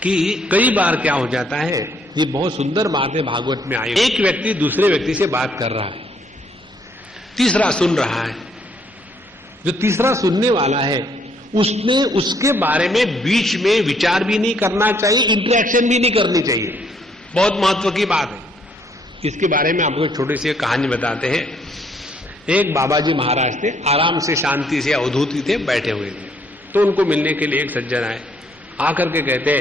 कि कई बार क्या हो जाता है, ये बहुत सुंदर बात है भागवत में आई, एक व्यक्ति दूसरे व्यक्ति से बात कर रहा है, तीसरा सुन रहा है। जो तीसरा सुनने वाला है उसने उसके बारे में बीच में विचार भी नहीं करना चाहिए, इंटरेक्शन भी नहीं करनी चाहिए। बहुत महत्व की बात है। इसके बारे में आपको छोटी सी कहानी बताते हैं। एक बाबा जी महाराज थे, आराम से शांति से अवधूति थे, बैठे हुए थे। तो उनको मिलने के लिए एक सज्जन आए, आकर के कहते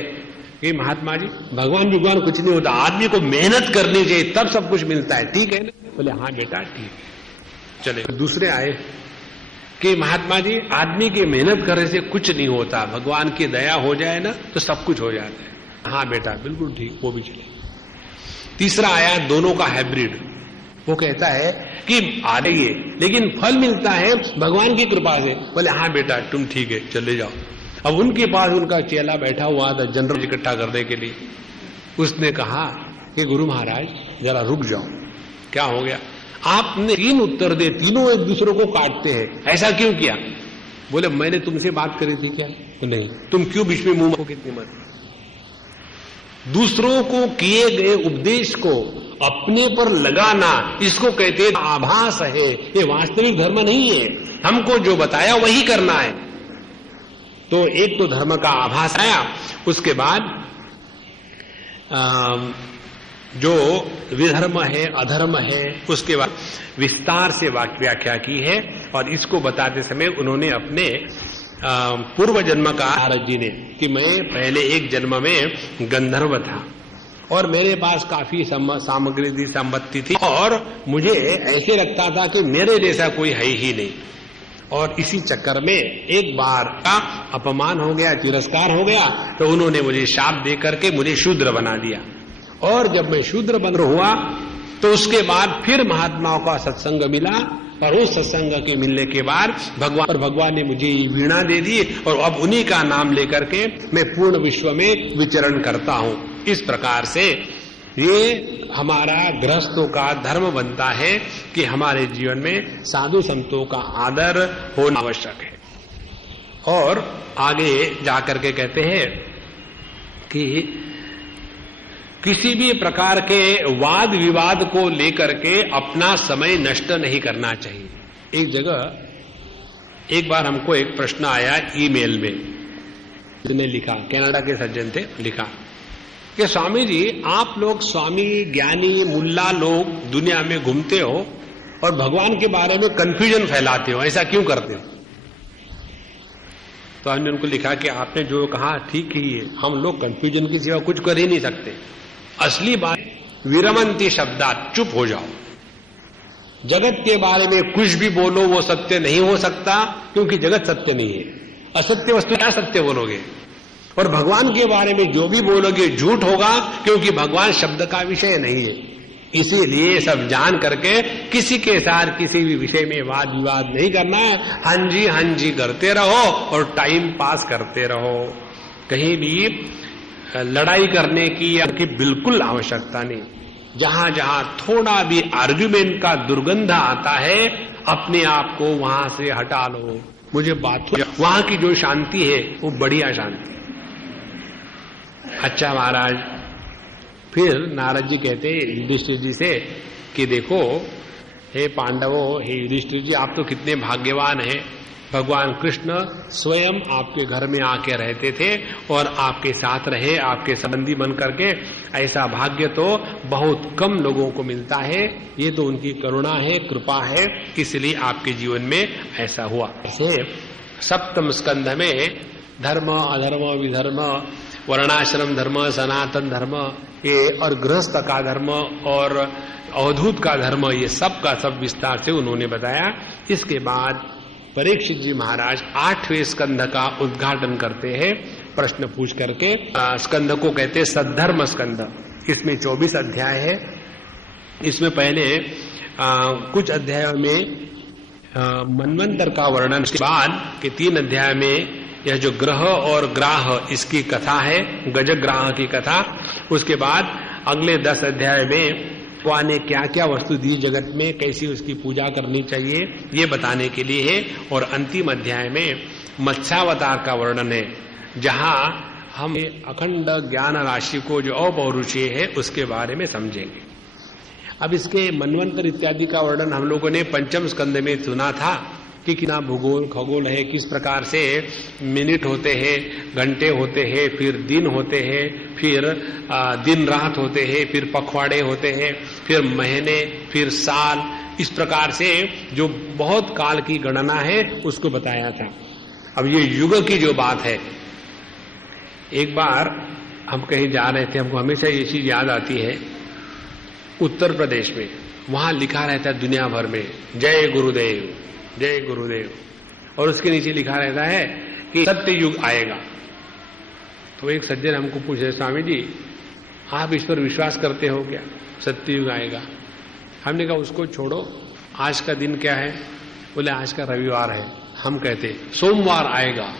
कि महात्मा जी भगवान कुछ नहीं होता, आदमी को मेहनत करनी चाहिए तब सब कुछ मिलता है, ठीक है ना? बोले हाँ बेटा ठीक। चले दूसरे आए कि महात्मा जी आदमी की मेहनत करने से कुछ नहीं होता, भगवान की दया हो जाए ना तो सब कुछ हो जाता है। हाँ बेटा बिल्कुल ठीक, वो भी चले। तीसरा आया, दोनों का हाइब्रिड। वो कहता है कि आ रही है लेकिन फल मिलता है भगवान की कृपा से। बोले हाँ बेटा तुम ठीक है, चले जाओ। अब उनके पास उनका चेला बैठा हुआ था जनरल इकट्ठा करने के लिए। उसने कहा कि गुरु महाराज जरा रुक जाओ, क्या हो गया? आपने 3 उत्तर दे, तीनों एक दूसरे को काटते हैं, ऐसा क्यों किया? बोले मैंने तुमसे बात करी थी क्या? तो नहीं। तुम क्यों बीच में मुंह को कितनी मत? दूसरों को किए गए उपदेश को अपने पर लगाना, इसको कहते हैं आभास है, ये वास्तविक धर्म नहीं है। हमको जो बताया वही करना है। तो एक तो धर्म का आभास आया, उसके बाद जो विधर्म है, अधर्म है, उसके बाद विस्तार से व्याख्या की है। और इसको बताते समय उन्होंने अपने पूर्व जन्म का नारद जी ने कि मैं पहले एक जन्म में गंधर्व था और मेरे पास काफी सामग्री थी, संपत्ति थी, और मुझे ऐसे लगता था कि मेरे जैसा कोई है ही नहीं। और इसी चक्कर में एक बार का अपमान हो गया, तिरस्कार हो गया, तो उन्होंने मुझे शाप दे करके मुझे शूद्र बना दिया। और जब मैं शूद्र बन हुआ तो उसके बाद फिर महात्माओं का सत्संग मिला, और उस सत्संग के मिलने के बाद भगवान ने मुझे वीणा दे दी, और अब उन्हीं का नाम लेकर के मैं पूर्ण विश्व में विचरण करता हूं। इस प्रकार से ये हमारा गृहस्थों का धर्म बनता है कि हमारे जीवन में साधु संतों का आदर होना आवश्यक है। और आगे जाकर के कहते हैं कि किसी भी प्रकार के वाद विवाद को लेकर के अपना समय नष्ट नहीं करना चाहिए। एक जगह एक बार हमको एक प्रश्न आया ईमेल में, जिसने लिखा, कनाडा के सज्जन थे, लिखा कि स्वामी जी आप लोग स्वामी ज्ञानी मुल्ला लोग दुनिया में घूमते हो और भगवान के बारे में कंफ्यूजन फैलाते हो, ऐसा क्यों करते हो? तो हमने उनको लिखा कि आपने जो कहा ठीक ही है, हम लोग कंफ्यूजन की सिवा कुछ कर ही नहीं सकते। असली बात विरमंती शब्दात, चुप हो जाओ। जगत के बारे में कुछ भी बोलो वो सत्य नहीं हो सकता, क्योंकि जगत सत्य नहीं है। असत्य वस्तु क्या सत्य बोलोगे? और भगवान के बारे में जो भी बोलोगे झूठ होगा, क्योंकि भगवान शब्द का विषय नहीं है। इसीलिए सब जान करके किसी के साथ किसी भी विषय में वाद विवाद नहीं करना है। हाँ जी करते रहो और टाइम पास करते रहो। कहीं भी लड़ाई करने की बिल्कुल आवश्यकता नहीं। जहां जहां थोड़ा भी आर्ग्यूमेंट का दुर्गंध आता है, अपने आप को वहां से हटा लो। मुझे बात वहां की जो शांति है वो बढ़िया शांति। अच्छा महाराज, फिर नारद जी कहते युधिष्ठिर जी से कि देखो हे पांडवों, हे युधिष्ठिर जी, आप तो कितने भाग्यवान हैं। भगवान कृष्ण स्वयं आपके घर में आके रहते थे और आपके साथ रहे, आपके संबंधी बन करके। ऐसा भाग्य तो बहुत कम लोगों को मिलता है। ये तो उनकी करुणा है, कृपा है, इसलिए आपके जीवन में ऐसा हुआ। ऐसे सप्तम स्कंध में धर्म, अधर्म, विधर्म, वर्णाश्रम धर्म, सनातन धर्म, ये और गृहस्थ का धर्म और अवधूत का धर्म, ये सब का सब विस्तार से उन्होंने बताया। इसके बाद परीक्षित जी महाराज 8वें स्कंध का उद्घाटन करते हैं प्रश्न पूछ करके। स्कंध को कहते हैं सद्धर्म स्कंध। इसमें 24 अध्याय है। इसमें पहले कुछ अध्यायों में मनवंतर का वर्णन, के बाद के 3 अध्याय में यह जो ग्रह और ग्राह इसकी कथा है, गजग्राह की कथा। उसके बाद अगले 10 अध्याय में भगवान ने क्या क्या वस्तु दी जगत में, कैसी उसकी पूजा करनी चाहिए, ये बताने के लिए है। और अंतिम अध्याय में मत्स्यावतार का वर्णन है, जहां हम अखंड ज्ञान राशि को जो अपौरुषीय है उसके बारे में समझेंगे। अब इसके मनवंतर इत्यादि का वर्णन हम लोगों ने 5वें स्कंद में सुना था कि कितना भूगोल खगोल है, किस प्रकार से मिनट होते हैं, घंटे होते हैं, फिर दिन होते हैं, फिर दिन रात होते हैं, फिर पखवाड़े होते हैं, फिर महीने, फिर साल। इस प्रकार से जो बहुत काल की गणना है उसको बताया था। अब ये युग की जो बात है, एक बार हम कहीं जा रहे थे, हमको हमेशा ये चीज याद आती है, उत्तर प्रदेश में वहां लिखा रहता है दुनिया भर में जय गुरुदेव, जय गुरुदेव, और उसके नीचे लिखा रहता है कि सत्य युग आएगा। तो एक सज्जन हमको पूछे, स्वामी जी आप इस पर विश्वास करते हो क्या, सत्य युग आएगा? हमने कहा उसको छोड़ो, आज का दिन क्या है? बोले आज का रविवार है। हम कहते सोमवार आएगा।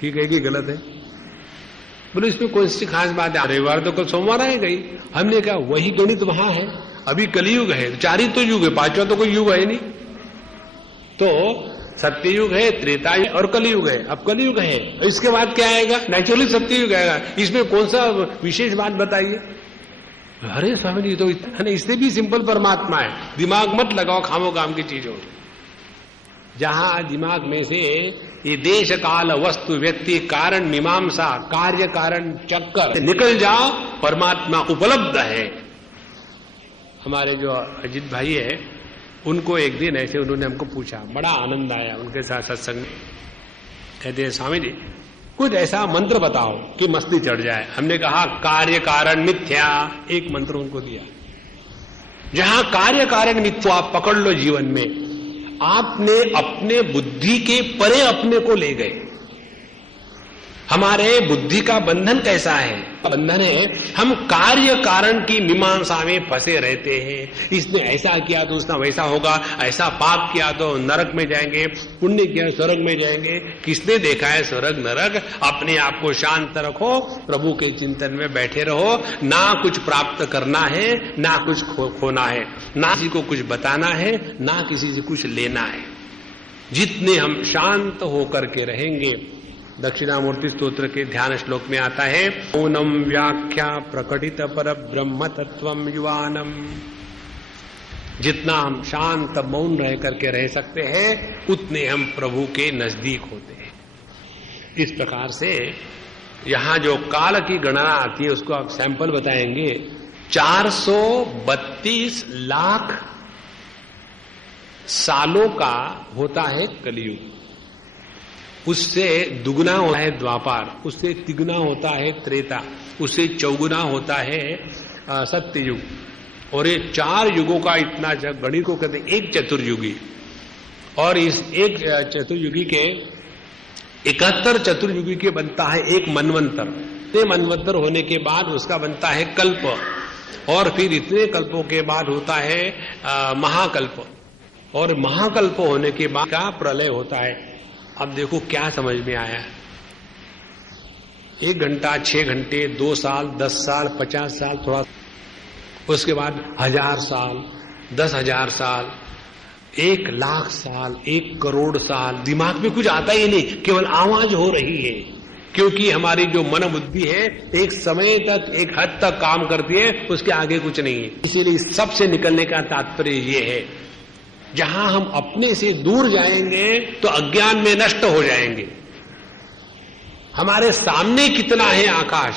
ठीक है कि गलत है? बोले इसमें कौन सी खास बात है, रविवार तो कल सोमवार आएगा ही। हमने कहा वही गणित वहां है, अभी कलयुग है, 4 ही तो युग है, 5वां तो कोई युग है नहीं। तो सत्ययुग है, त्रेता युग और कलयुग है। अब कलयुग है, इसके बाद क्या आएगा? नेचुरली सत्ययुग आएगा। इसमें कौन सा विशेष बात बताइए? अरे स्वामी जी तो इतना, इससे भी सिंपल परमात्मा है, दिमाग मत लगाओ खामो काम की चीजों। जहां दिमाग में से ये देश काल वस्तु व्यक्ति कारण मीमांसा कार्य कारण चक्कर निकल जाओ, परमात्मा उपलब्ध है। हमारे जो अजीत भाई है, उनको एक दिन ऐसे उन्होंने हमको पूछा, बड़ा आनंद आया उनके साथ सत्संग में। कहते स्वामी जी कुछ ऐसा मंत्र बताओ कि मस्ती चढ़ जाए। हमने कहा कार्य कारण मिथ्या, एक मंत्र उनको दिया। जहां कार्य कारण मिथ्या आप पकड़ लो जीवन में, आपने अपने बुद्धि के परे अपने को ले गए। हमारे बुद्धि का बंधन कैसा है? बंधन है हम कार्य कारण की मीमांसा में फंसे रहते हैं। इसने ऐसा किया तो उसने वैसा होगा, ऐसा पाप किया तो नरक में जाएंगे, पुण्य किया स्वर्ग में जाएंगे। किसने देखा है स्वर्ग नरक? अपने आप को शांत रखो, प्रभु के चिंतन में बैठे रहो। ना कुछ प्राप्त करना है, ना कुछ खोना है, ना किसी को कुछ बताना है, ना किसी से कुछ लेना है। जितने हम शांत होकर के रहेंगे, दक्षिणामूर्ति स्तोत्र के ध्यान श्लोक में आता है, मौनम व्याख्या प्रकटित पर ब्रह्म तत्वम युवानम। जितना हम शांत मौन रह करके रह सकते हैं, उतने हम प्रभु के नजदीक होते हैं। इस प्रकार से यहां जो काल की गणना आती है उसको आप सैंपल बताएंगे। 432 लाख सालों का होता है कलियुग, उससे दुगुना होता है द्वापार, उससे तिगुना होता है त्रेता, उससे चौगुना होता है सत्ययुग। और ये 4 युगों का इतना गणित को कहते हैं एक चतुर्युगी। और इस एक चतुर्युगी के 71 चतुर्युगी के बनता है एक मनवंतर। इतने मनवंतर होने के बाद उसका बनता है कल्प, और फिर इतने कल्पों के बाद होता है महाकल्प, और महाकल्प होने के बाद का प्रलय होता है। अब देखो क्या समझ में आया। 1 घंटा, 6 घंटे, 2 साल, 10 साल, 50 साल, थोड़ा, उसके बाद 1000 साल, 10,000 साल, 1 लाख साल, 1 करोड़ साल। दिमाग में कुछ आता ही नहीं, केवल आवाज हो रही है, क्योंकि हमारी जो मन बुद्धि है एक समय तक, एक हद तक काम करती है, उसके आगे कुछ नहीं है। इसीलिए सबसे निकलने का तात्पर्य ये है, जहां हम अपने से दूर जाएंगे तो अज्ञान में नष्ट हो जाएंगे। हमारे सामने कितना है आकाश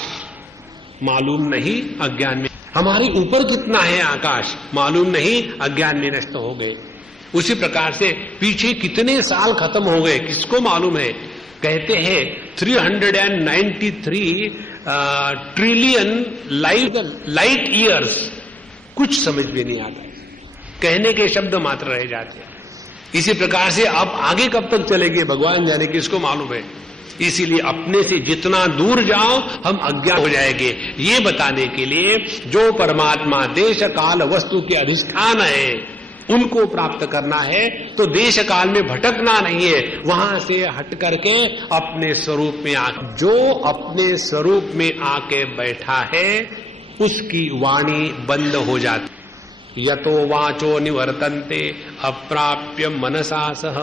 मालूम नहीं, अज्ञान में। हमारे ऊपर कितना है आकाश मालूम नहीं, अज्ञान में नष्ट हो गए। उसी प्रकार से पीछे कितने साल खत्म हो गए किसको मालूम है। कहते हैं 393 ट्रिलियन लाइट ईयर्स, कुछ समझ में नहीं आता, कहने के शब्द मात्र रह जाते हैं। इसी प्रकार से अब आगे कब तक चलेंगे भगवान जाने, किसको मालूम है। इसीलिए अपने से जितना दूर जाओ हम अज्ञान हो जाएंगे। ये बताने के लिए जो परमात्मा देश काल वस्तु के अधिष्ठान है, उनको प्राप्त करना है तो देश काल में भटकना नहीं है, वहां से हट करके अपने स्वरूप में आ, जो अपने स्वरूप में आके बैठा है उसकी वाणी बंद हो जाती। यतो वाचो निवर्तन्ते अप्राप्य मनसा सह।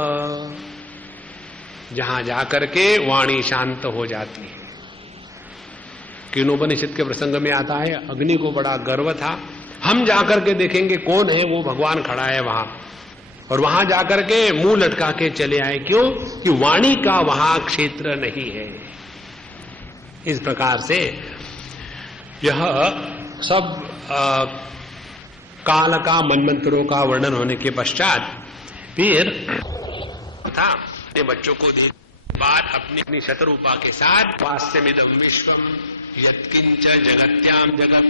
जहां जाकर के वाणी शांत हो जाती है। कीनोपनिषद के प्रसंग में आता है, अग्नि को बड़ा गर्व था, हम जाकर के देखेंगे कौन है वो भगवान खड़ा है वहां, और वहां जाकर के मुंह लटका के चले आए। क्यों? कि वाणी का वहां क्षेत्र नहीं है। इस प्रकार से यह सब काल का मनमंत्रों का वर्णन होने के पश्चात फिर था अपने बच्चों को देख बाद अपनी अपनी शतरूपा के साथ वास्यमिदं विश्वम यत्किंच जगत्याम जगत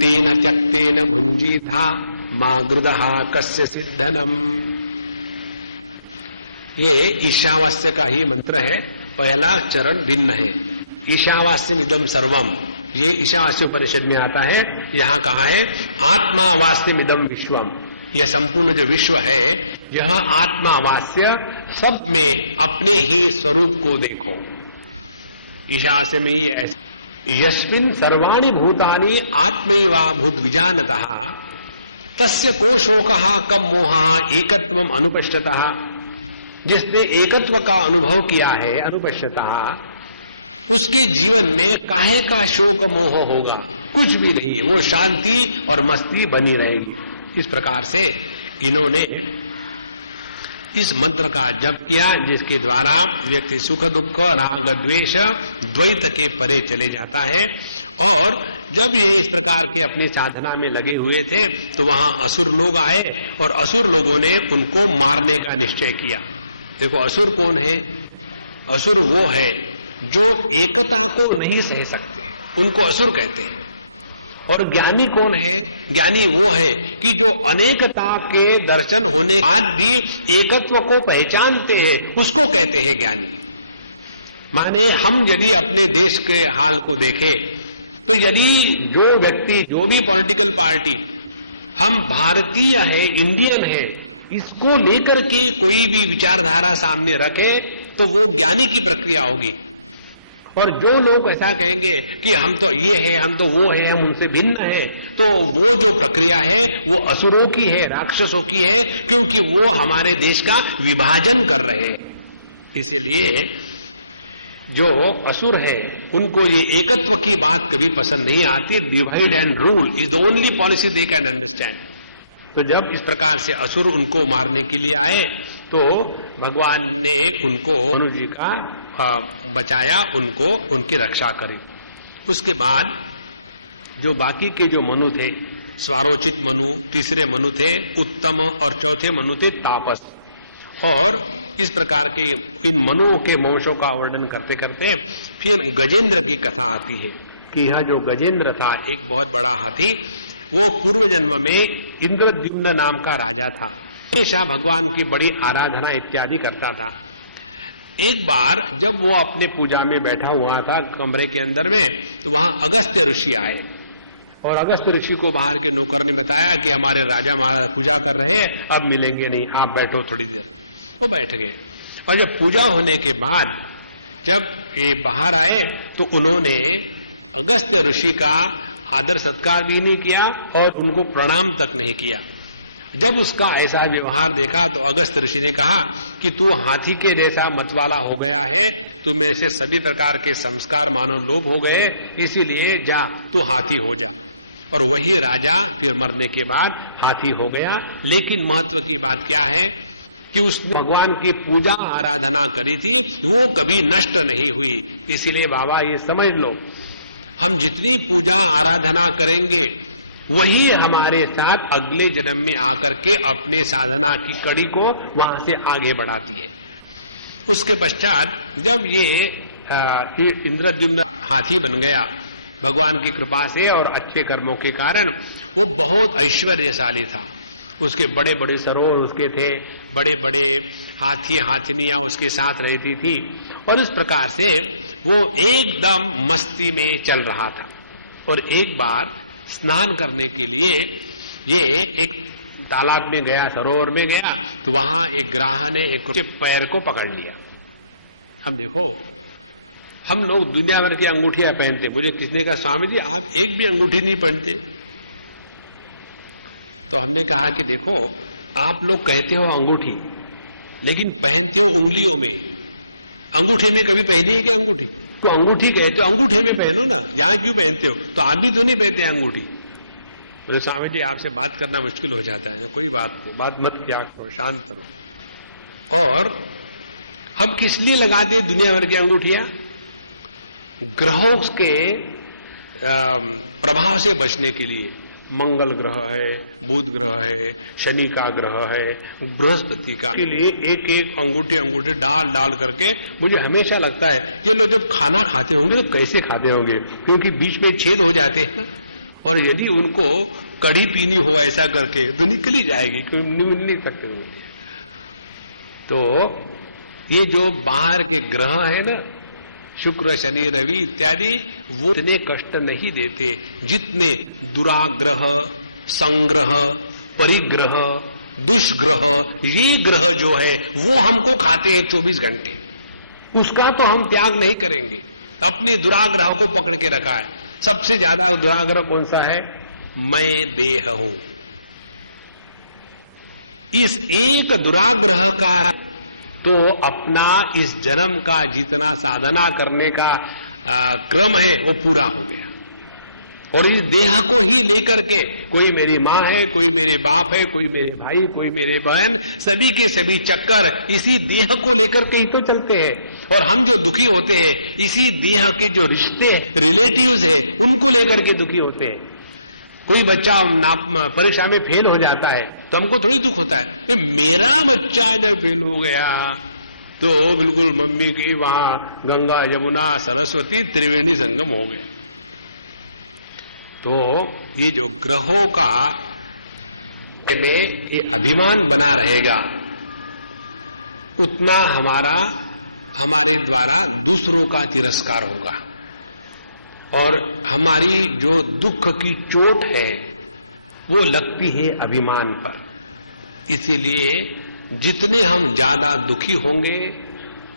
तेन त्यक्तेन भुंजीथा मागृदः कस्य सिद्धनम। ये ईशावास्य का ही मंत्र है। पहला चरण भिन्न है। ईशावास्यमिदं सर्वम, ये ईशावास्य उपनिषद में आता है। यहाँ कहा है आत्मा वास्यमिदं विश्वम, यह संपूर्ण जो विश्व है यह आत्मावास्य, सब में अपने ही स्वरूप को देखो। ईशावास्य में ये ऐसा, यस्मिन् सर्वाणि भूतानि आत्मैवा भूत विजानतः तस्य को शोकः कम मोहः एकत्वम अनुपश्यतः। जिसने एकत्व का अनुभव किया है, अनुपश्यतः, उसके जीवन में काहे का शोक मोह होगा, कुछ भी नहीं, वो शांति और मस्ती बनी रहेगी। इस प्रकार से इन्होंने इस मंत्र का जप किया, जिसके द्वारा व्यक्ति सुख दुख राग द्वेष द्वैत के परे चले जाता है। और जब ये इस प्रकार के अपनी साधना में लगे हुए थे तो वहां असुर लोग आए और असुर लोगों ने उनको मारने का निश्चय किया। देखो असुर कौन है? असुर वो है जो एकता को नहीं सह सकते, उनको असुर कहते हैं। और ज्ञानी कौन है? ज्ञानी वो है कि जो अनेकता के दर्शन होने के बाद भी एकत्व को पहचानते हैं, उसको कहते हैं ज्ञानी। माने हम यदि अपने देश के हाल को देखें तो यदि जो व्यक्ति, जो भी पॉलिटिकल पार्टी, हम भारतीय है, इंडियन है, इसको लेकर के कोई भी विचारधारा सामने रखे तो वो ज्ञानी की प्रक्रिया होगी। और जो लोग ऐसा कहेंगे कि हम तो ये है, हम तो वो है, हम उनसे भिन्न है, तो वो जो प्रक्रिया है वो असुरों की है, राक्षसों की है, क्योंकि वो हमारे देश का विभाजन कर रहे हैं। इसलिए जो असुर है उनको ये एकत्व की बात कभी पसंद नहीं आती। Divide and rule is the only policy they can understand. तो जब इस प्रकार से असुर उनको मारने के लिए आए तो भगवान ने उनको, मनु जी का बचाया, उनको उनकी रक्षा करी। उसके बाद जो बाकी के जो मनु थे, स्वारोचित मनु, तीसरे मनु थे उत्तम और चौथे मनु थे तापस। और इस प्रकार के इन मनुओं के वंशों का वर्णन करते करते फिर गजेंद्र की कथा आती है कि यह जो गजेंद्र था एक बहुत बड़ा हाथी, वो पूर्व जन्म में इंद्रद्युम्न नाम का राजा था। हमेशा भगवान की बड़ी आराधना इत्यादि करता था। एक बार जब वो अपने पूजा में बैठा हुआ था कमरे के अंदर में, तो वहां अगस्त्य ऋषि आए और अगस्त्य ऋषि को बाहर के नौकर ने बताया कि हमारे राजा महाराज पूजा कर रहे हैं, अब मिलेंगे नहीं, आप बैठो थोड़ी देर। वो बैठ गए और जब पूजा होने के बाद जब ये बाहर आए तो उन्होंने अगस्त्य ऋषि का आदर सत्कार भी नहीं किया और उनको प्रणाम तक नहीं किया। जब उसका ऐसा व्यवहार देखा तो अगस्त्य ऋषि ने कहा कि तू हाथी के जैसा मतवाला हो गया है, तू मेरे से सभी प्रकार के संस्कार मानो लोभ हो गए, इसीलिए जा तू हाथी हो जा। और वही राजा फिर मरने के बाद हाथी हो गया। लेकिन महत्व की बात क्या है कि उसने भगवान की पूजा आराधना करी थी, वो कभी नष्ट नहीं हुई। इसीलिए बाबा ये समझ लो, हम जितनी पूजा आराधना करेंगे वही हमारे साथ अगले जन्म में आकर के अपने साधना की कड़ी को वहां से आगे बढ़ाती है। उसके पश्चात जब ये इंद्रद्युम्न हाथी बन गया भगवान की कृपा से और अच्छे कर्मों के कारण, वो बहुत ऐश्वर्यशाली था। उसके बड़े बड़े सरोवर उसके थे, बड़े बड़े हाथी हाथिनियां उसके साथ रहती थी और इस प्रकार से वो एकदम मस्ती में चल रहा था। और एक बार स्नान करने के लिए ये एक तालाब में गया, सरोवर में गया, तो वहां एक ग्राह ने एक पैर को पकड़ लिया। अब देखो, हम लोग दुनिया भर की अंगूठियां पहनते, मुझे किसने कहा स्वामी जी आप एक भी अंगूठी नहीं पहनते। तो हमने कहा कि देखो, आप लोग कहते हो अंगूठी, लेकिन पहनते हो उंगलियों में। अंगूठे में कभी पहनी है क्या अंगूठी? तो अंगूठी कहते हो, अंगूठे में पहनो ना, यहां क्यों पहनते हो? तो आप भी तो नहीं पहनते अंगूठी। बोले स्वामी जी आपसे बात करना मुश्किल हो जाता है। कोई बात नहीं, बात मत क्या करो, शांत करो। और हम किस लिए लगाते हैं दुनिया भर की अंगूठियां? ग्रहों के प्रभाव से बचने के लिए। मंगल ग्रह है, बुध ग्रह है, शनि का ग्रह है, बृहस्पति का, के लिए एक एक अंगूठे डाल डाल करके मुझे हमेशा लगता है ये लोग जब खाना खाते होंगे तो कैसे खाते होंगे, क्योंकि बीच में छेद हो जाते हैं और यदि उनको कड़ी पीनी हो ऐसा करके तो निकल ही जाएगी, कोई मिल नहीं सकते होंगे। तो ये जो बाहर के ग्रह है ना, शुक्र शनि रवि इत्यादि, वो इतने कष्ट नहीं देते जितने दुराग्रह, संग्रह, परिग्रह, दुष्ग्रह, ये ग्रह जो है वो हमको खाते हैं 24 घंटे। उसका तो हम त्याग नहीं करेंगे, अपने दुराग्रह को पकड़ के रखा है। सबसे ज्यादा दुराग्रह कौन सा है? मैं देह हूं। इस एक दुराग्रह का तो अपना इस जन्म का जितना साधना करने का क्रम है वो पूरा हो गया। और इस देह को ही लेकर के कोई मेरी माँ है, कोई मेरे बाप है, कोई मेरे भाई, कोई मेरे बहन, सभी के सभी चक्कर इसी देह को लेकर के ही तो चलते हैं। और हम जो दुखी होते हैं इसी देह के जो रिश्ते रिलेटिव्स हैं उनको लेकर के दुखी होते हैं। कोई बच्चा परीक्षा में फेल हो जाता है तो हमको थोड़ी दुख होता है, तो मेरा बच्चा जब फेल हो गया तो बिल्कुल मम्मी की वहां गंगा यमुना सरस्वती त्रिवेणी संगम हो गए। तो ये जो ग्रहों का में ये अभिमान बना रहेगा उतना हमारे द्वारा दूसरों का तिरस्कार होगा और हमारी जो दुख की चोट है वो लगती है अभिमान पर। इसीलिए जितने हम ज्यादा दुखी होंगे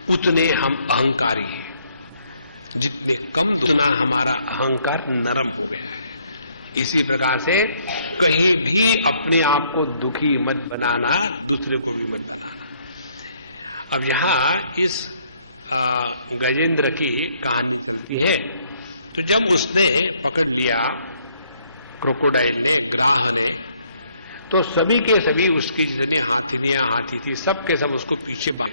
उतने हम अहंकारी हैं, जितने कम उतना हमारा अहंकार नरम हो गया है। इसी प्रकार से कहीं भी अपने आप को दुखी मत बनाना, दूसरे को भी मत बनाना। अब यहां इस गजेंद्र की कहानी चलती है। तो जब उसने पकड़ लिया क्रोकोडाइल ने, ग्राह ने, तो सभी के सभी उसकी जितनी हाथिनियां हाथी थी सब के सब उसको पीछे भागे,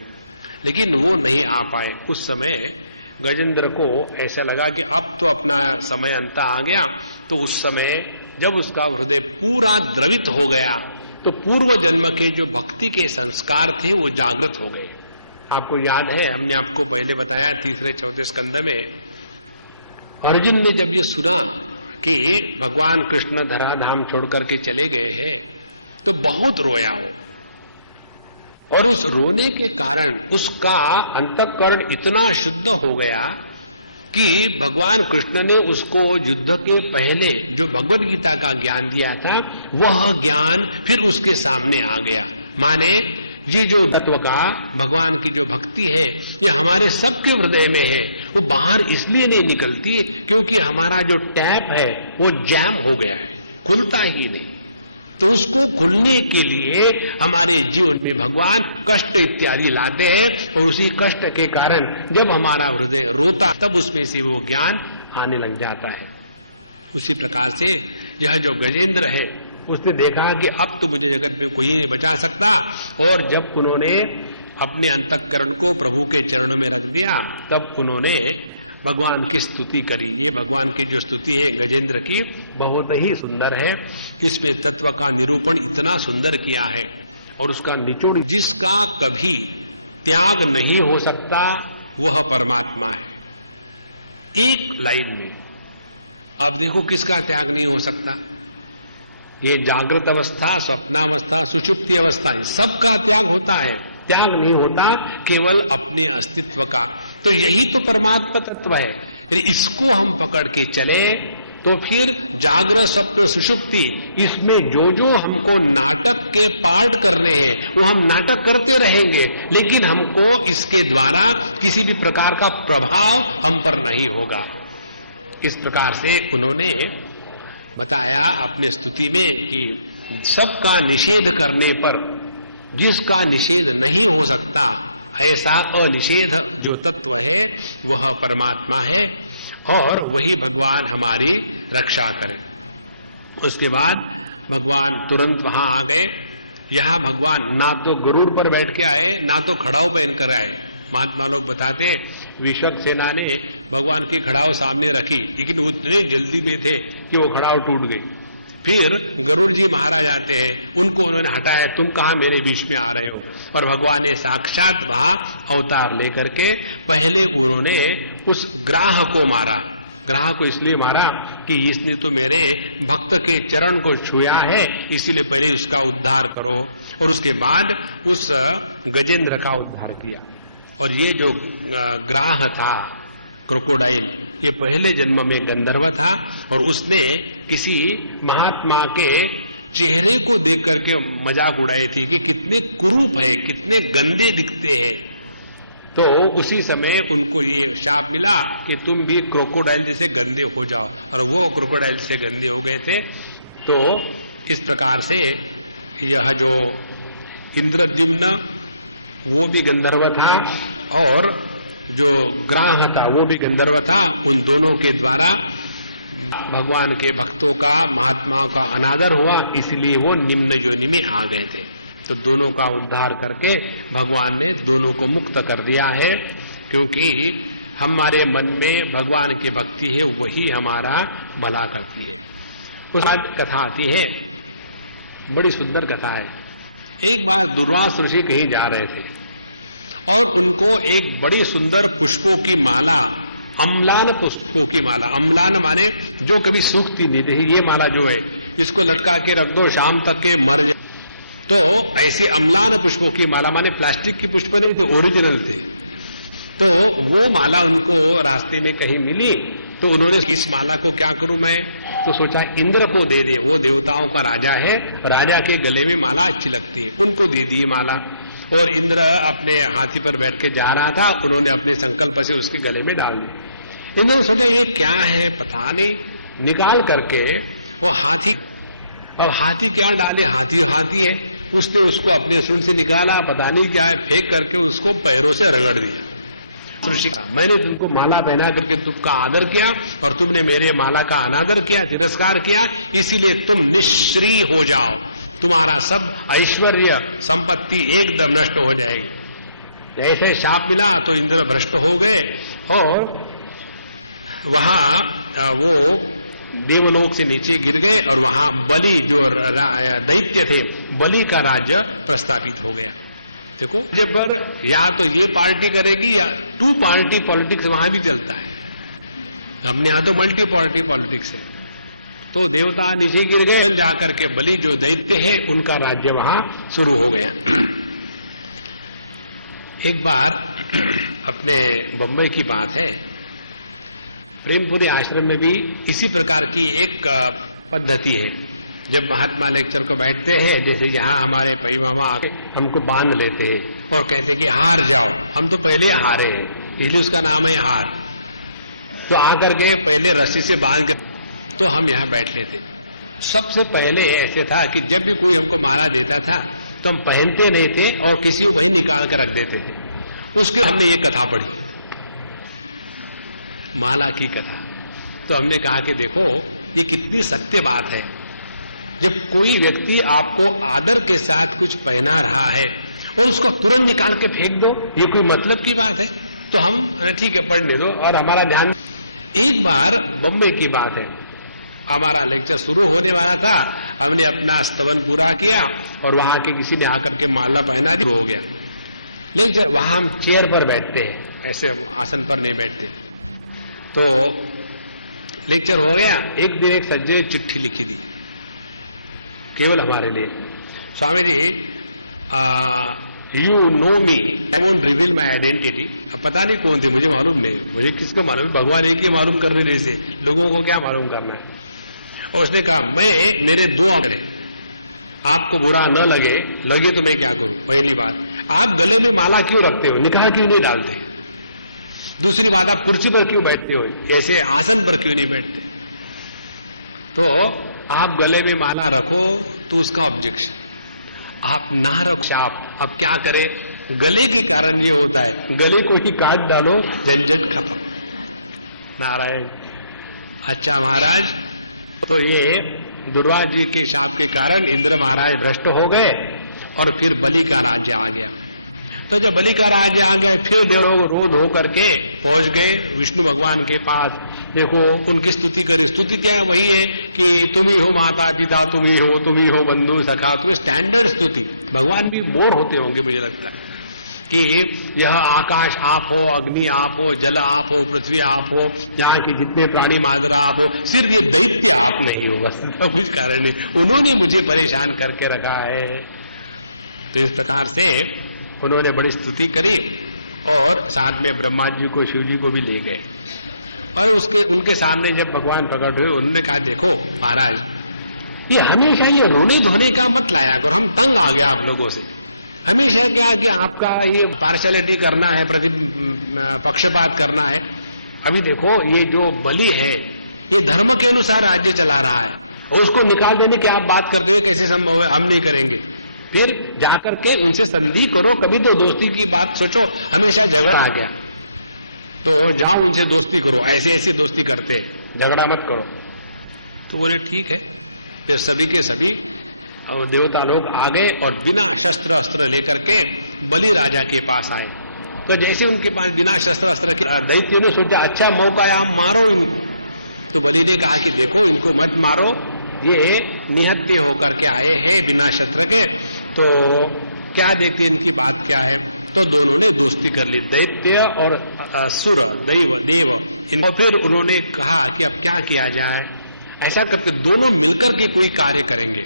लेकिन वो नहीं आ पाए। उस समय गजेंद्र को ऐसा लगा कि अब तो अपना समय अंत आ गया। तो उस समय जब उसका हृदय पूरा द्रवित हो गया तो पूर्व जन्म के जो भक्ति के संस्कार थे वो जागृत हो गए। आपको याद है, हमने आपको पहले बताया तीसरे चौथे स्कंद में अर्जुन ने जब ये सुना कि भगवान कृष्ण धराधाम छोड़ करके चले गए हैं तो बहुत रोया वो। और उस रोने के कारण उसका अंतःकरण इतना शुद्ध हो गया कि भगवान कृष्ण ने उसको युद्ध के पहले जो भगवद गीता का ज्ञान दिया था वह ज्ञान फिर उसके सामने आ गया। माने ये जो तत्व का भगवान की जो भक्ति है ये हमारे सबके हृदय में है, वो बाहर इसलिए नहीं निकलती क्योंकि हमारा जो टैप है वो जैम हो गया है, खुलता ही नहीं। तो उसको खुलने के लिए हमारे जीवन में भगवान कष्ट इत्यादि लाते हैं और उसी कष्ट के कारण जब हमारा हृदय रोता तब उसमें से वो ज्ञान आने लग जाता है। उसी प्रकार से यह जो गजेंद्र है उसने देखा कि अब तो मुझे जगत में कोई नहीं बचा सकता। और जब उन्होंने अपने अंतःकरण को प्रभु के चरणों में रख दिया तब उन्होंने भगवान की स्तुति करी। ये भगवान की जो स्तुति है गजेंद्र की बहुत ही सुंदर है। इसमें तत्व का निरूपण इतना सुंदर किया है और उसका निचोड़, जिसका कभी त्याग नहीं हो सकता वह परमात्मा है। एक लाइन में आप देखो किसका त्याग नहीं हो सकता। ये जागृत अवस्था, स्वप्नावस्था, सुषुप्ति अवस्था है, सबका त्याग होता है। त्याग नहीं होता केवल अपने अस्तित्व का। तो यही तो परमात्मा तत्व है। इसको हम पकड़ के चले तो फिर जागृत स्वप्न सुषुप्ति इसमें जो जो हमको नाटक के पार्ट करने हैं वो हम नाटक करते रहेंगे, लेकिन हमको इसके द्वारा किसी भी प्रकार का प्रभाव हम पर नहीं होगा। इस प्रकार से उन्होंने बताया अपने स्तुति में कि सबका निषेध करने पर जिसका निषेध नहीं हो सकता ऐसा अनिषेध जो तत्व है वह परमात्मा है और वही भगवान हमारी रक्षा करे। उसके बाद भगवान तुरंत वहां आ गए। यहाँ भगवान ना तो गरुड़ पर बैठ के आए ना तो खड़ाऊ पहन कर आए। महात्मा लोग बताते हैं विश्वक सेना ने भगवान की खड़ाऊ सामने रखी लेकिन वो इतने जल्दी में थे कि वो खड़ाऊ टूट गई। फिर गरुड़ जी महाराज आते हैं, उनको उन्होंने हटाया, तुम कहां मेरे बीच में आ रहे हो। और भगवान ने साक्षात वहां अवतार लेकर के पहले उन्होंने उस ग्राह को मारा। ग्राह को इसलिए मारा कि इसने तो मेरे भक्त के चरण को छुआ है, इसीलिए पहले उसका उद्धार करो। और उसके बाद उस गजेंद्र का उद्धार किया। और ये जो ग्राह था क्रोकोडाइल, ये पहले जन्म में गंधर्व था और उसने किसी महात्मा के चेहरे को देख करके मजाक उड़ाई थी कि कितने कुरूप है, कितने गंदे दिखते हैं। तो उसी समय उनको ये शाप मिला कि तुम भी क्रोकोडाइल जैसे गंदे हो जाओ, और वो क्रोकोडाइल से गंदे हो गए थे। तो इस प्रकार से यह जो इंद्रद्युम्न वो भी गंधर्व था और जो ग्राह था वो भी गंधर्व था। उन दोनों के द्वारा भगवान के भक्तों का, महात्माओं का अनादर हुआ, इसलिए वो निम्न योनि में आ गए थे। तो दोनों का उद्धार करके भगवान ने दोनों को मुक्त कर दिया है, क्योंकि हमारे मन में भगवान की भक्ति है, वही हमारा भला करती है। उसके बाद कथा आती है, बड़ी सुंदर कथा है। एक बार दुर्वास ऋषि कहीं जा रहे थे और उनको एक बड़ी सुंदर पुष्पों की माला, अम्लान पुष्पों की माला, अम्लान माने जो कभी सूखती नहीं थी, ये माला जो है इसको लटका के रख दो, शाम तक के मर जाए। तो ऐसे अम्लान पुष्पों की माला, माने प्लास्टिक की पुष्प नहीं थे, ओरिजिनल थे। तो वो माला उनको रास्ते में कहीं मिली, तो उन्होंने इस माला को क्या करूं मैं, तो सोचा इंद्र को दे दे, वो देवताओं का राजा है, राजा के गले में माला अच्छी लगती है, उनको दे दी माला। और इंद्र अपने हाथी पर बैठ के जा रहा था, उन्होंने अपने संकल्प से उसके गले में डाल दी। इंद्र ने सोचा ये क्या है पता नहीं, निकाल करके वो हाथी, अब हाथी क्या डाले, हाथी है, उसने उसको अपने सुन से निकाला, पता नहीं क्या है, फेंक करके उसको पैरों से रगड़ दिया। मैंने तुमको माला पहना करके तुमका आदर किया और तुमने मेरे माला का अनादर किया, तिरस्कार किया, इसीलिए तुम निश्री हो जाओ, तुम्हारा सब ऐश्वर्य संपत्ति एकदम नष्ट हो जाएगी। जैसे शाप मिला तो इंद्र भ्रष्ट हो गए और वहां वो देवलोक से नीचे गिर गए और वहां बलि जो दैत्य थे, बलि का राज्य प्रस्थापित हो गया। देखो जब पर या तो ये पार्टी करेगी या टू पार्टी पॉलिटिक्स वहां भी चलता है, हमने यहां तो मल्टी पार्टी पॉलिटिक्स है। तो देवता नीचे गिर गए, जाकर के बलि जो दैत्य है उनका राज्य वहां शुरू हो गया। एक बार अपने बम्बई की बात है, प्रेमपुरी आश्रम में भी इसी प्रकार की एक पद्धति है। जब महात्मा लेक्चर को बैठते हैं, जैसे यहाँ हमारे पई मामा आके हमको बांध लेते हैं और कहते हैं कि हार जाओ, हम तो पहले हारे हैं, इसलिए उसका नाम है हार। तो आकर के पहले रस्सी से बांध के तो हम यहाँ बैठ लेते। सबसे पहले ऐसे था कि जब भी कोई हमको माला देता था तो हम पहनते नहीं थे और किसी को वहीं निकाल कर रख देते थे। उसके हमने ये कथा पढ़ी, माला की कथा। तो हमने कहा कि देखो ये कितनी सत्य बात है, जब कोई व्यक्ति आपको आदर के साथ कुछ पहना रहा है और उसको तुरंत निकाल के फेंक दो, ये कोई मतलब की बात है? तो हम ठीक है पढ़ने दो और हमारा ध्यान। एक बार बम्बई की बात है, हमारा लेक्चर शुरू होने वाला था, हमने अपना स्तवन पूरा किया और वहां के किसी ने आकर के माला पहना दी, हो गया। लेकिन वहां हम चेयर पर बैठते हैं, ऐसे आसन पर नहीं बैठते। तो लेक्चर हो गया, एक दिन एक सज्जन ने चिट्ठी लिखी थी केवल हमारे लिए, Swami ji you know me, I won't reveal my identity. अब पता नहीं कौन थे, मुझे मालूम नहीं, मुझे किसको मालूम, भगवान एक ही मालूम कर रहे से, लोगों को क्या मालूम करना है। और उसने कहा मैं, मेरे दो आंकड़े, आपको बुरा न लगे, लगे तो मैं क्या करूं। पहली बात, आप गले में माला क्यों रखते हो, निकाल क्यों नहीं डालते। दूसरी बात, आप कुर्सी पर क्यों बैठते हो, ऐसे आसन पर क्यों नहीं बैठते। तो आप गले में माला रखो तो उसका ऑब्जेक्शन, आप ना रखो आप, अब क्या करें, गले के कारण ये होता है, गले को ही काट डालो, झंझट खत्म। नारायण। अच्छा महाराज, तो ये दुर्वास जी के शाप के कारण इंद्र महाराज भ्रष्ट हो गए और फिर बलि का राज्य आ गया। तो जब बलि का राज्य आ गया, फिर देवलोग रोध हो करके पहुंच गए विष्णु भगवान के पास। देखो उनकी स्तुति करें, स्तुति क्या वही है कि तुम ही हो माता पिता, तुम ही हो बंधु सखा, तुम स्टैंडर्ड स्तुति। भगवान भी बोर होते होंगे मुझे लगता है कि यह आकाश आप हो, अग्नि आप हो, जल आप हो, पृथ्वी आप हो, यहाँ के जितने प्राणी मात्रा आप हो, सिर्फ ये दैत्य आप नहीं हो, बस कुछ कारण नहीं, उन्होंने मुझे परेशान करके रखा है। तो इस प्रकार से उन्होंने बड़ी स्तुति करी और साथ में ब्रह्मा जी को, शिव जी को भी ले गए। और उनके सामने जब भगवान प्रकट हुए, उन्होंने कहा देखो महाराज, ये हमेशा ये रोने धोने का मत लाया करो, हम तंग आ गया आप लोगों से। हमेशा क्या कि आपका ये पार्शलिटी करना है, पक्षपात करना है। अभी देखो ये जो बलि है ये धर्म के अनुसार राज्य चला रहा है, और उसको निकाल देने की आप बात करते हैं, कैसे संभव है, हम नहीं करेंगे। फिर जाकर के उनसे संधि करो, कभी तो दोस्ती की बात सोचो, हमेशा झगड़ा आ गया। तो जाओ उनसे दोस्ती करो, ऐसे ऐसे दोस्ती करते हैं, झगड़ा मत करो। तो बोले ठीक है। फिर सभी के सभी देवता लोग आ गए और बिना शस्त्र अस्त्र लेकर के बलि राजा के पास आए। तो जैसे उनके पास बिना शस्त्र अस्त्र, दैत्य ने सोचा अच्छा मौका है, आप मारो इनको। तो बलि ने कहा कि देखो इनको मत मारो, ये निहत्थे होकर के आए हैं बिना शस्त्र के, तो क्या देखते इनकी बात क्या है। तो दोनों ने दोस्ती कर ली, दैत्य और असुर, दैव देव। और फिर उन्होंने कहा कि अब क्या किया जाए। ऐसा करके दोनों मिलकर के कोई कार्य करेंगे।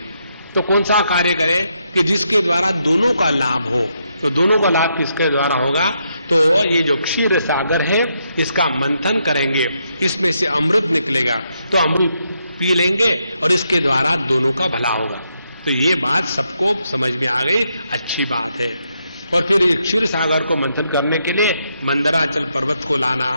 तो कौन सा कार्य करें कि जिसके द्वारा दोनों का लाभ हो। तो दोनों का लाभ किसके द्वारा होगा, तो ये जो क्षीर सागर है इसका मंथन करेंगे, इसमें से अमृत निकलेगा, तो अमृत पी लेंगे और इसके द्वारा दोनों का भला होगा। तो ये बात सबको समझ में आ गई, अच्छी बात है। और फिर क्षीर सागर को मंथन करने के लिए मंदराचल पर्वत को लाना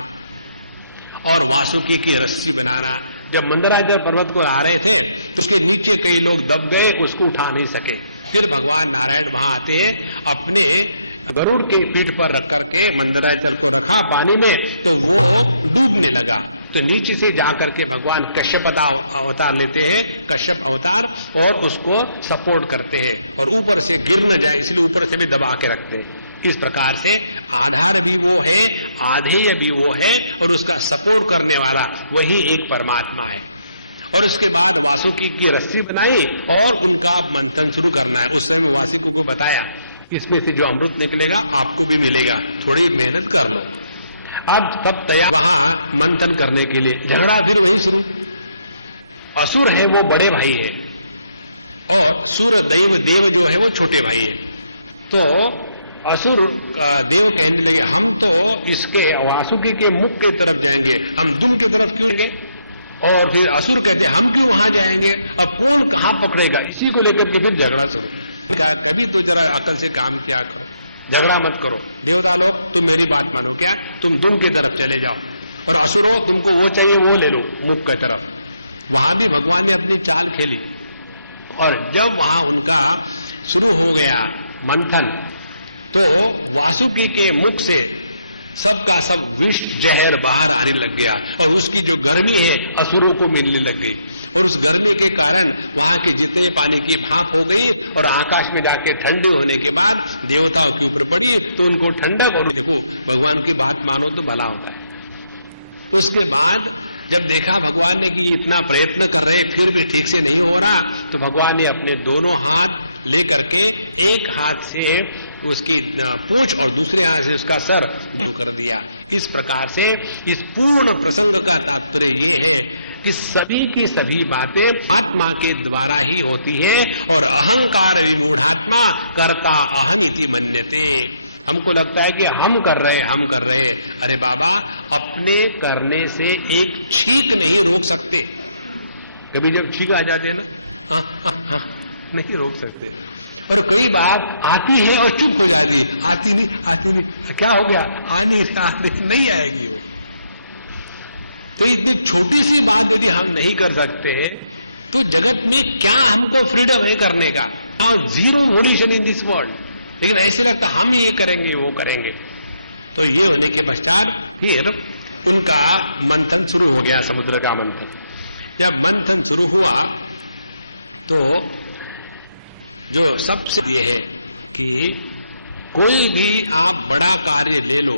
और वासुकी की रस्सी बनाना। जब मंदराचल पर्वत को ला रहे थे तो उसके नीचे कई लोग दब गए, उसको उठा नहीं सके। फिर भगवान नारायण वहां आते हैं, अपने गरुड़ के पीठ पर रख करके मंदराचल को रखा पानी में, तो वो डूबने लगा। तो नीचे से जाकर के भगवान कश्यप अवतार लेते हैं, कश्यप अवतार, और उसको सपोर्ट करते हैं और ऊपर से गिर न जाए इसलिए ऊपर से भी दबा के रखते हैं। इस प्रकार से आधार भी वो है, आधेय भी वो है, और उसका सपोर्ट करने वाला वही एक परमात्मा है। और उसके बाद वासुकी की रस्सी बनाई और उनका मंथन शुरू करना है। उस समय वासुकी को बताया इसमें से जो अमृत निकलेगा आपको भी मिलेगा, थोड़ी मेहनत कर लो। अब सब तैयार मंथन करने के लिए, झगड़ा फिर वही शुरू। असुर है वो बड़े भाई है और सुर दैव देव जो है वो छोटे भाई है। तो असुर देव कहने लगे हम तो इसके वासुकी के मुख की तरफ जाएंगे, हम दुम की तरफ क्यों जाएंगे। और फिर असुर कहते हम क्यों वहां जाएंगे, अब कौन कहां पकड़ेगा। इसी को लेकर के फिर झगड़ा शुरू। अभी तो जरा अकल से काम किया करो, झगड़ा मत करो। देवता लोग तुम मेरी बात मानो, क्या तुम दुम की तरफ चले जाओ, और असुरो तुमको वो चाहिए वो ले लो मुख की तरफ। वहां भी भगवान ने अपनी चाल खेली और जब वहां उनका शुरू हो गया मंथन, तो वासुकी के मुख से सबका सब विष जहर बाहर आने लग गया और उसकी जो गर्मी है असुरों को मिलने लग गई। और उस गर्मी के कारण वहां के जितने पानी की भाप हो गई और आकाश में जाके ठंडी होने के बाद देवताओं के ऊपर पड़ी, तो उनको ठंडक। और देखो भगवान की बात मानो तो भला होता है। उसके बाद जब देखा भगवान ने कि इतना प्रयत्न कर रहे फिर भी ठीक से नहीं हो रहा, तो भगवान ने अपने दोनों हाथ लेकर के एक हाथ से उसकी पूंछ और दूसरे हाथ से उसका सर जो कर दिया। इस प्रकार से इस पूर्ण प्रसंग का तात्पर्य ये है कि सभी की सभी बातें आत्मा के द्वारा ही होती है और अहंकार विमूढ़ात्मा कर्ता अहमिति मन्यते। हमको लगता है कि हम कर रहे हैं। अरे बाबा, अपने करने से एक छींक नहीं रोक सकते। कभी जब छींक आ जाते हैं ना, नहीं रोक सकते। पर कई बार आती है और चुप हो जाती है, आती नहीं, क्या हो गया, आने नहीं आएगी वो। तो इतनी छोटी सी बात यदि हम नहीं कर सकते तो जगत में क्या हमको फ्रीडम है करने का। और जीरो वोल्यूशन इन दिस वर्ल्ड, लेकिन ऐसे लगता हम ये करेंगे वो करेंगे। तो ये होने के पश्चात फिर उनका मंथन शुरू हो गया, समुद्र का मंथन। जब मंथन शुरू हुआ तो जो सबसे ये है कि कोई भी आप बड़ा कार्य ले लो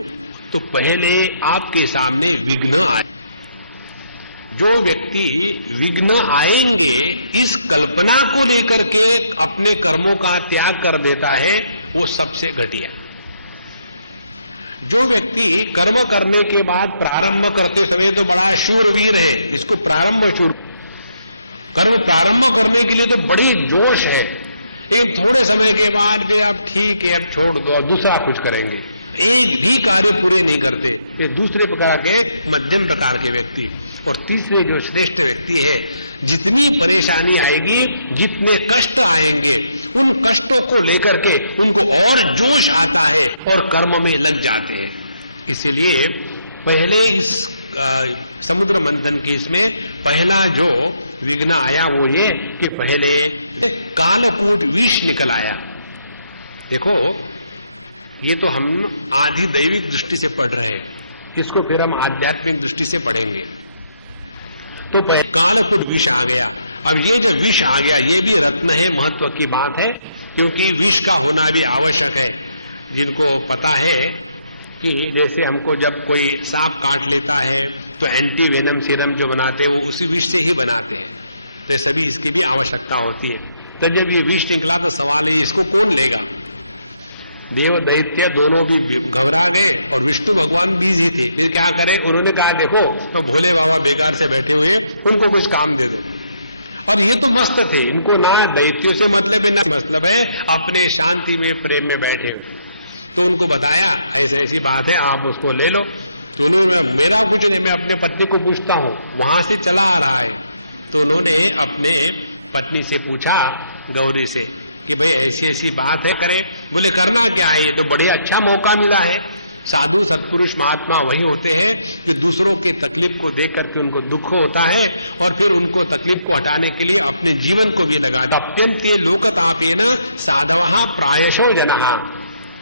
तो पहले आपके सामने विघ्न आए। जो व्यक्ति विघ्न आएंगे इस कल्पना को लेकर के अपने कर्मों का त्याग कर देता है, वो सबसे घटिया। जो व्यक्ति कर्म करने के बाद प्रारंभ करते समय तो बड़ा शूरवीर है, इसको प्रारंभ शूर। कर्म प्रारंभ करने के लिए तो बड़ी जोश है, एक थोड़े समय के बाद भी अब ठीक है अब छोड़ दो और दूसरा कुछ करेंगे। एक भी कार्य पूरे नहीं करते। ये दूसरे प्रकार के मध्यम प्रकार के व्यक्ति। और तीसरे जो श्रेष्ठ व्यक्ति है, जितनी परेशानी आएगी, जितने कष्ट आएंगे, उन कष्टों को लेकर के उनको और जोश आता है और कर्म में लग जाते हैं। इसलिए पहले इस समुद्र मंथन के इसमें पहला जो विघ्न आया वो ये कि पहले कालकूट विष निकल आया। देखो, ये तो हम आदि दैविक दृष्टि से पढ़ रहे हैं, इसको फिर हम आध्यात्मिक दृष्टि से पढ़ेंगे। तो पहले विष आ गया। अब ये जो विष आ गया ये भी रत्न है, महत्व की बात है, क्योंकि विष का होना भी आवश्यक है। जिनको पता है कि जैसे हमको जब कोई सांप काट लेता है तो एंटी वेनम सीरम जो बनाते हैं वो उसी विष से ही बनाते हैं, तो सभी इसकी भी आवश्यकता होती है। तो जब ये विष निकला तो सवाल है इसको कौन लेगा। देव दैत्य दोनों भी घबरा गए और विष्णु भगवान बिजी थे, फिर क्या करे, उन्होंने कहा देखो तो भोले बाबा बेकार से बैठे हुए, उनको कुछ काम दे दो। और ये तो मस्त थे, इनको ना दैत्यों से मतलब है ना मतलब है अपने शांति में प्रेम में बैठे हुए। तो उनको बताया ऐसी ऐसी बात है, आप उसको ले लो। तो उन्होंने मेरा कुछ नहीं, मैं अपने पत्नी को पूछता हूं, वहां से चला आ रहा है। तो उन्होंने अपने पत्नी से पूछा गौरी से कि भाई ऐसी ऐसी बात है, करे। बोले करना क्या है, ये तो बड़े अच्छा मौका मिला है। साधु सत्पुरुष महात्मा वही होते हैं कि दूसरों की तकलीफ को देख करके उनको दुख होता है और फिर उनको तकलीफ को हटाने के लिए अपने जीवन को भी लगा। तप्यन्ते लोकतापेन साधवः प्रायशो जनः।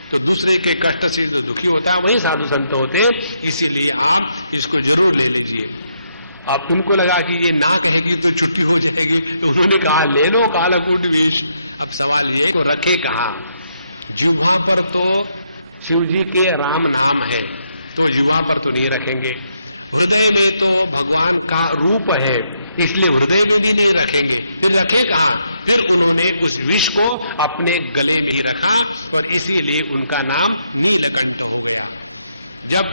तो दूसरे के कष्ट से जो दुखी होता है वही साधु संत होते हैं, इसीलिए आप इसको जरूर ले लीजिए। अब तुमको लगा कि ये ना कहेगी तो छुट्टी हो जाएगी, तो उन्होंने कहा ले लो कालकूट विष। अब सवाल ये को रखे कहा, जिह्वा पर तो शिव जी के राम नाम है, तो जिह्वा पर तो नहीं रखेंगे। हृदय में तो भगवान का रूप है, इसलिए हृदय में भी नहीं रखेंगे, फिर रखे कहा। फिर उन्होंने उस विष को अपने गले में रखा और इसीलिए उनका नाम नीलकंठ हो गया। जब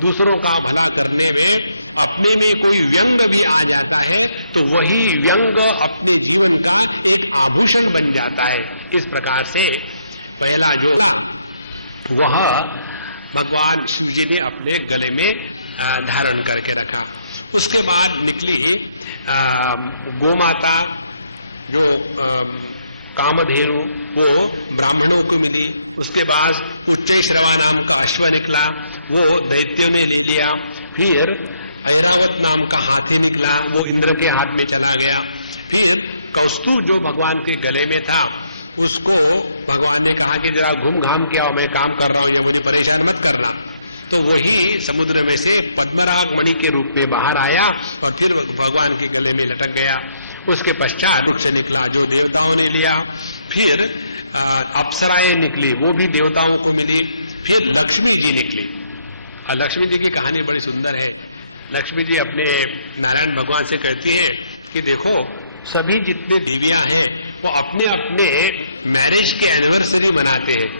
दूसरों का भला करने में अपने में कोई व्यंग भी आ जाता है तो वही व्यंग अपने जीवन का एक आभूषण बन जाता है। इस प्रकार से पहला जो वह भगवान शिव जी ने अपने गले में धारण करके रखा। उसके बाद निकली गोमाता जो कामधेनु, वो ब्राह्मणों को मिली। उसके बाद उच्चैश्रवा नाम का अश्व निकला, वो दैत्यों ने ले लिया। फिर ऐरावत नाम का हाथी निकला, वो इंद्र के हाथ में चला गया। फिर कौस्तुभ जो भगवान के गले में था उसको भगवान ने कहा कि जरा घूम घाम के आओ, मैं काम कर रहा हूं, या मुझे परेशान मत करना। तो वही समुद्र में से पद्मराग मणि के रूप में बाहर आया और फिर भगवान के गले में लटक गया। उसके पश्चात वृक्ष निकला जो देवताओं ने लिया। फिर अप्सराएं निकली, वो भी देवताओं को मिली। फिर लक्ष्मी जी निकली। और लक्ष्मी जी की कहानी बड़ी सुंदर है। लक्ष्मी जी अपने नारायण भगवान से कहती हैं कि देखो सभी जितने देवियां हैं वो अपने अपने मैरिज के एनिवर्सरी मनाते हैं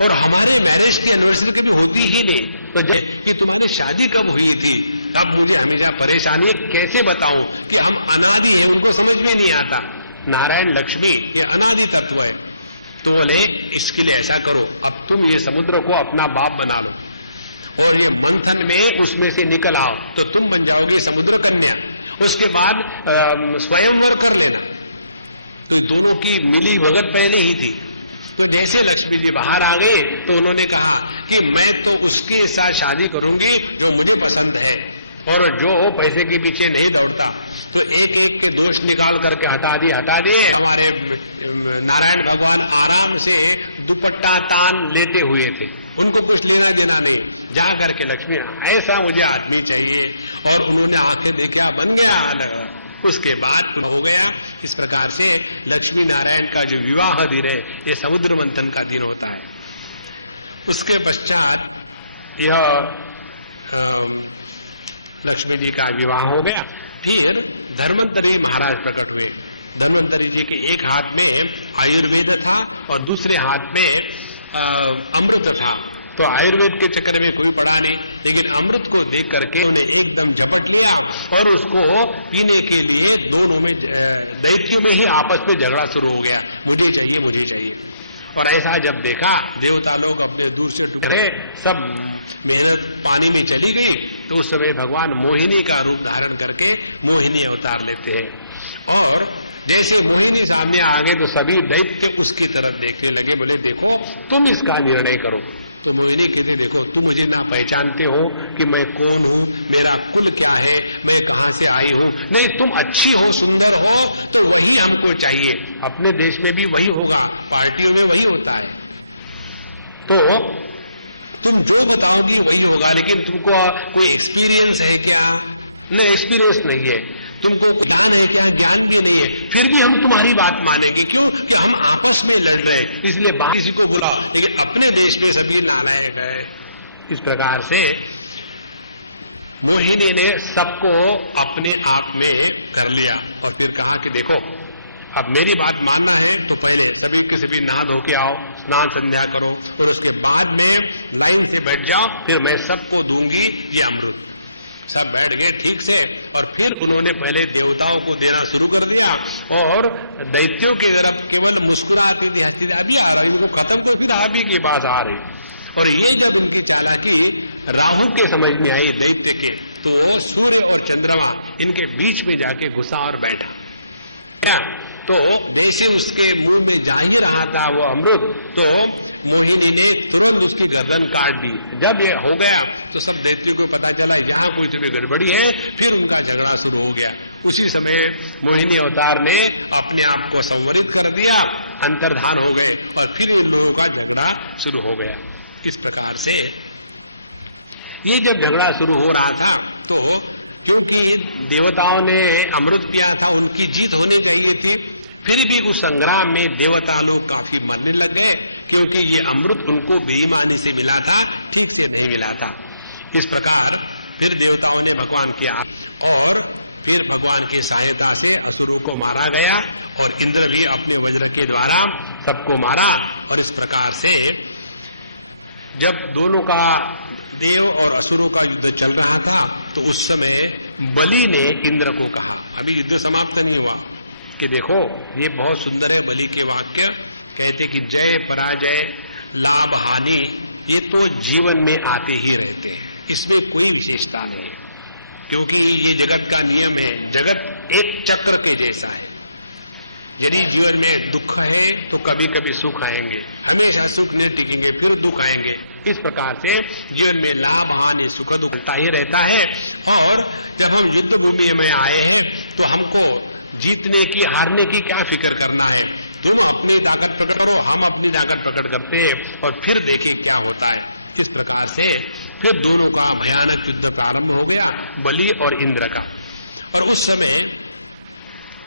और हमारे मैरिज की एनिवर्सरी कभी होती ही नहीं। तो जब कि तुम्हारी शादी कब हुई थी, अब मुझे हमेशा परेशानी कैसे बताऊं कि हम अनादि है, उनको समझ में नहीं आता। नारायण लक्ष्मी ये अनादि तत्व है। तो बोले इसके लिए ऐसा करो, अब तुम ये समुद्र को अपना बाप बना लो और ये मंथन में उसमें से निकल आओ तो तुम बन जाओगे समुद्र कन्या। उसके बाद स्वयंवर कर लेना। तो दोनों की मिली भगत पहले ही थी। तो जैसे लक्ष्मी जी बाहर आ गए तो उन्होंने कहा कि मैं तो उसके साथ शादी करूंगी जो मुझे पसंद है और जो पैसे के पीछे नहीं दौड़ता। तो एक एक के दोष निकाल करके हटा दिए। हमारे नारायण भगवान आराम से दुपट्टा तान लेते हुए थे, उनको कुछ लेना देना नहीं। जा करके लक्ष्मी ऐसा मुझे आदमी चाहिए, और उन्होंने आंखें देखा, बन गया। उसके बाद हो गया। इस प्रकार से लक्ष्मी नारायण का जो विवाह दिन है ये समुद्र मंथन का दिन होता है। उसके पश्चात यह लक्ष्मी जी का विवाह हो गया। फिर धर्मंतरी महाराज प्रकट हुए। धर्मंतरी जी के एक हाथ में आयुर्वेद था और दूसरे हाथ में अमृत था। तो आयुर्वेद के चक्कर में कोई पड़ा नहीं, लेकिन अमृत को देख करके उन्हें एकदम झपट लिया और उसको पीने के लिए दोनों में दैत्यों में ही आपस में झगड़ा शुरू हो गया, मुझे चाहिए मुझे चाहिए। और ऐसा जब देखा देवता लोग अपने दूर से टकरे, सब मेहनत पानी में चली गई। तो उस समय भगवान मोहिनी का रूप धारण करके मोहिनी अवतार लेते हैं। और जैसे मोहिनी सामने आ गए तो सभी दैत्य उसकी तरफ देखने लगे, बोले देखो तुम इसका निर्णय करो। तो मोहिनी कहते देखो तुम मुझे ना पहचानते हो कि मैं कौन हूं, मेरा कुल क्या है, मैं कहां से आई हूं। नहीं, तुम अच्छी हो, सुंदर हो, तो वही हमको चाहिए। अपने देश में भी वही होगा, पार्टियों में वही होता है। तो तुम जो बताओगे वही होगा, लेकिन तुमको कोई एक्सपीरियंस है क्या? नहीं, एक्सपीरियंस नहीं है। तुमको ज्ञान है क्या? ज्ञान भी नहीं है। फिर भी हम तुम्हारी बात मानेंगे। क्यों? कि हम आपस में लड़ रहे हैं, इसलिए बाहर किसी को बुलाओ, लेकिन अपने देश में सभी नालायक है। इस प्रकार से मोहिनी ने सबको अपने आप में कर लिया और फिर कहा कि देखो, अब मेरी बात मानना है तो पहले सभी के सभी नहा धो के आओ, स्नान संध्या करो, और उसके बाद में लाइन से बैठ जाओ, फिर मैं सबको दूंगी ये अमृत। सब बैठ गए ठीक से, और फिर उन्होंने पहले देवताओं को देना शुरू कर दिया, और दैत्यों की तरफ केवल मुस्कुराते थे, हंसी अभी आ रही, उनको खत्म तो फिर आप ही के पास आ रही। और ये जब उनकी चालाकी राहु के समझ में आई दैत्य के, तो सूर्य और चंद्रमा इनके बीच में जाके घुसा और बैठा। क्या? तो जैसे उसके मुंह में जा ही रहा था वो अमृत, तो मोहिनी ने तुरंत उसकी गर्दन काट दी। जब ये हो गया तो सब दैत्यों को पता चला यहाँ कोई तुम्हें गड़बड़ी है, फिर उनका झगड़ा शुरू हो गया। उसी समय मोहिनी अवतार ने अपने आप को संवरित कर दिया, अंतर्धान हो गए, और फिर उन लोगों का झगड़ा शुरू हो गया। इस प्रकार से ये जब झगड़ा शुरू हो रहा था, तो क्योंकि देवताओं ने अमृत पिया था, उनकी जीत होनी चाहिए थी, फिर भी उस संग्राम में देवता लोग काफी मरने लग गए, क्योंकि ये अमृत उनको बेईमानी से मिला था, ठीक से नहीं मिला था। इस प्रकार फिर देवताओं ने भगवान किया, और फिर भगवान की सहायता से असुरों को मारा गया, और इंद्र भी अपने वज्र के द्वारा सबको मारा। और इस प्रकार से जब दोनों का, देव और असुरों का युद्ध चल रहा था, तो उस समय बलि ने इंद्र को कहा, अभी युद्ध समाप्त नहीं हुआ, कि देखो ये बहुत सुंदर है बलि के वाक्य, कहते कि जय पराजय लाभ हानि ये तो जीवन में आते ही रहते हैं, इसमें कोई विशेषता नहीं है, क्योंकि ये जगत का नियम है। जगत एक चक्र के जैसा है। यदि जीवन में दुख है तो कभी कभी सुख आएंगे, हमेशा सुख नहीं टिकेंगे, फिर दुख आएंगे। इस प्रकार से जीवन में लाभ हानि सुख दुख उल्टा ही रहता है। और जब हम युद्ध भूमि में आए हैं तो हमको जीतने की हारने की क्या फिक्र करना है? तुम अपनी ताकत प्रकट करो, हम अपनी ताकत प्रकट करते हैं, और फिर देखें क्या होता है। इस प्रकार से फिर दोनों का भयानक युद्ध प्रारंभ हो गया, बलि और इंद्र का। और उस समय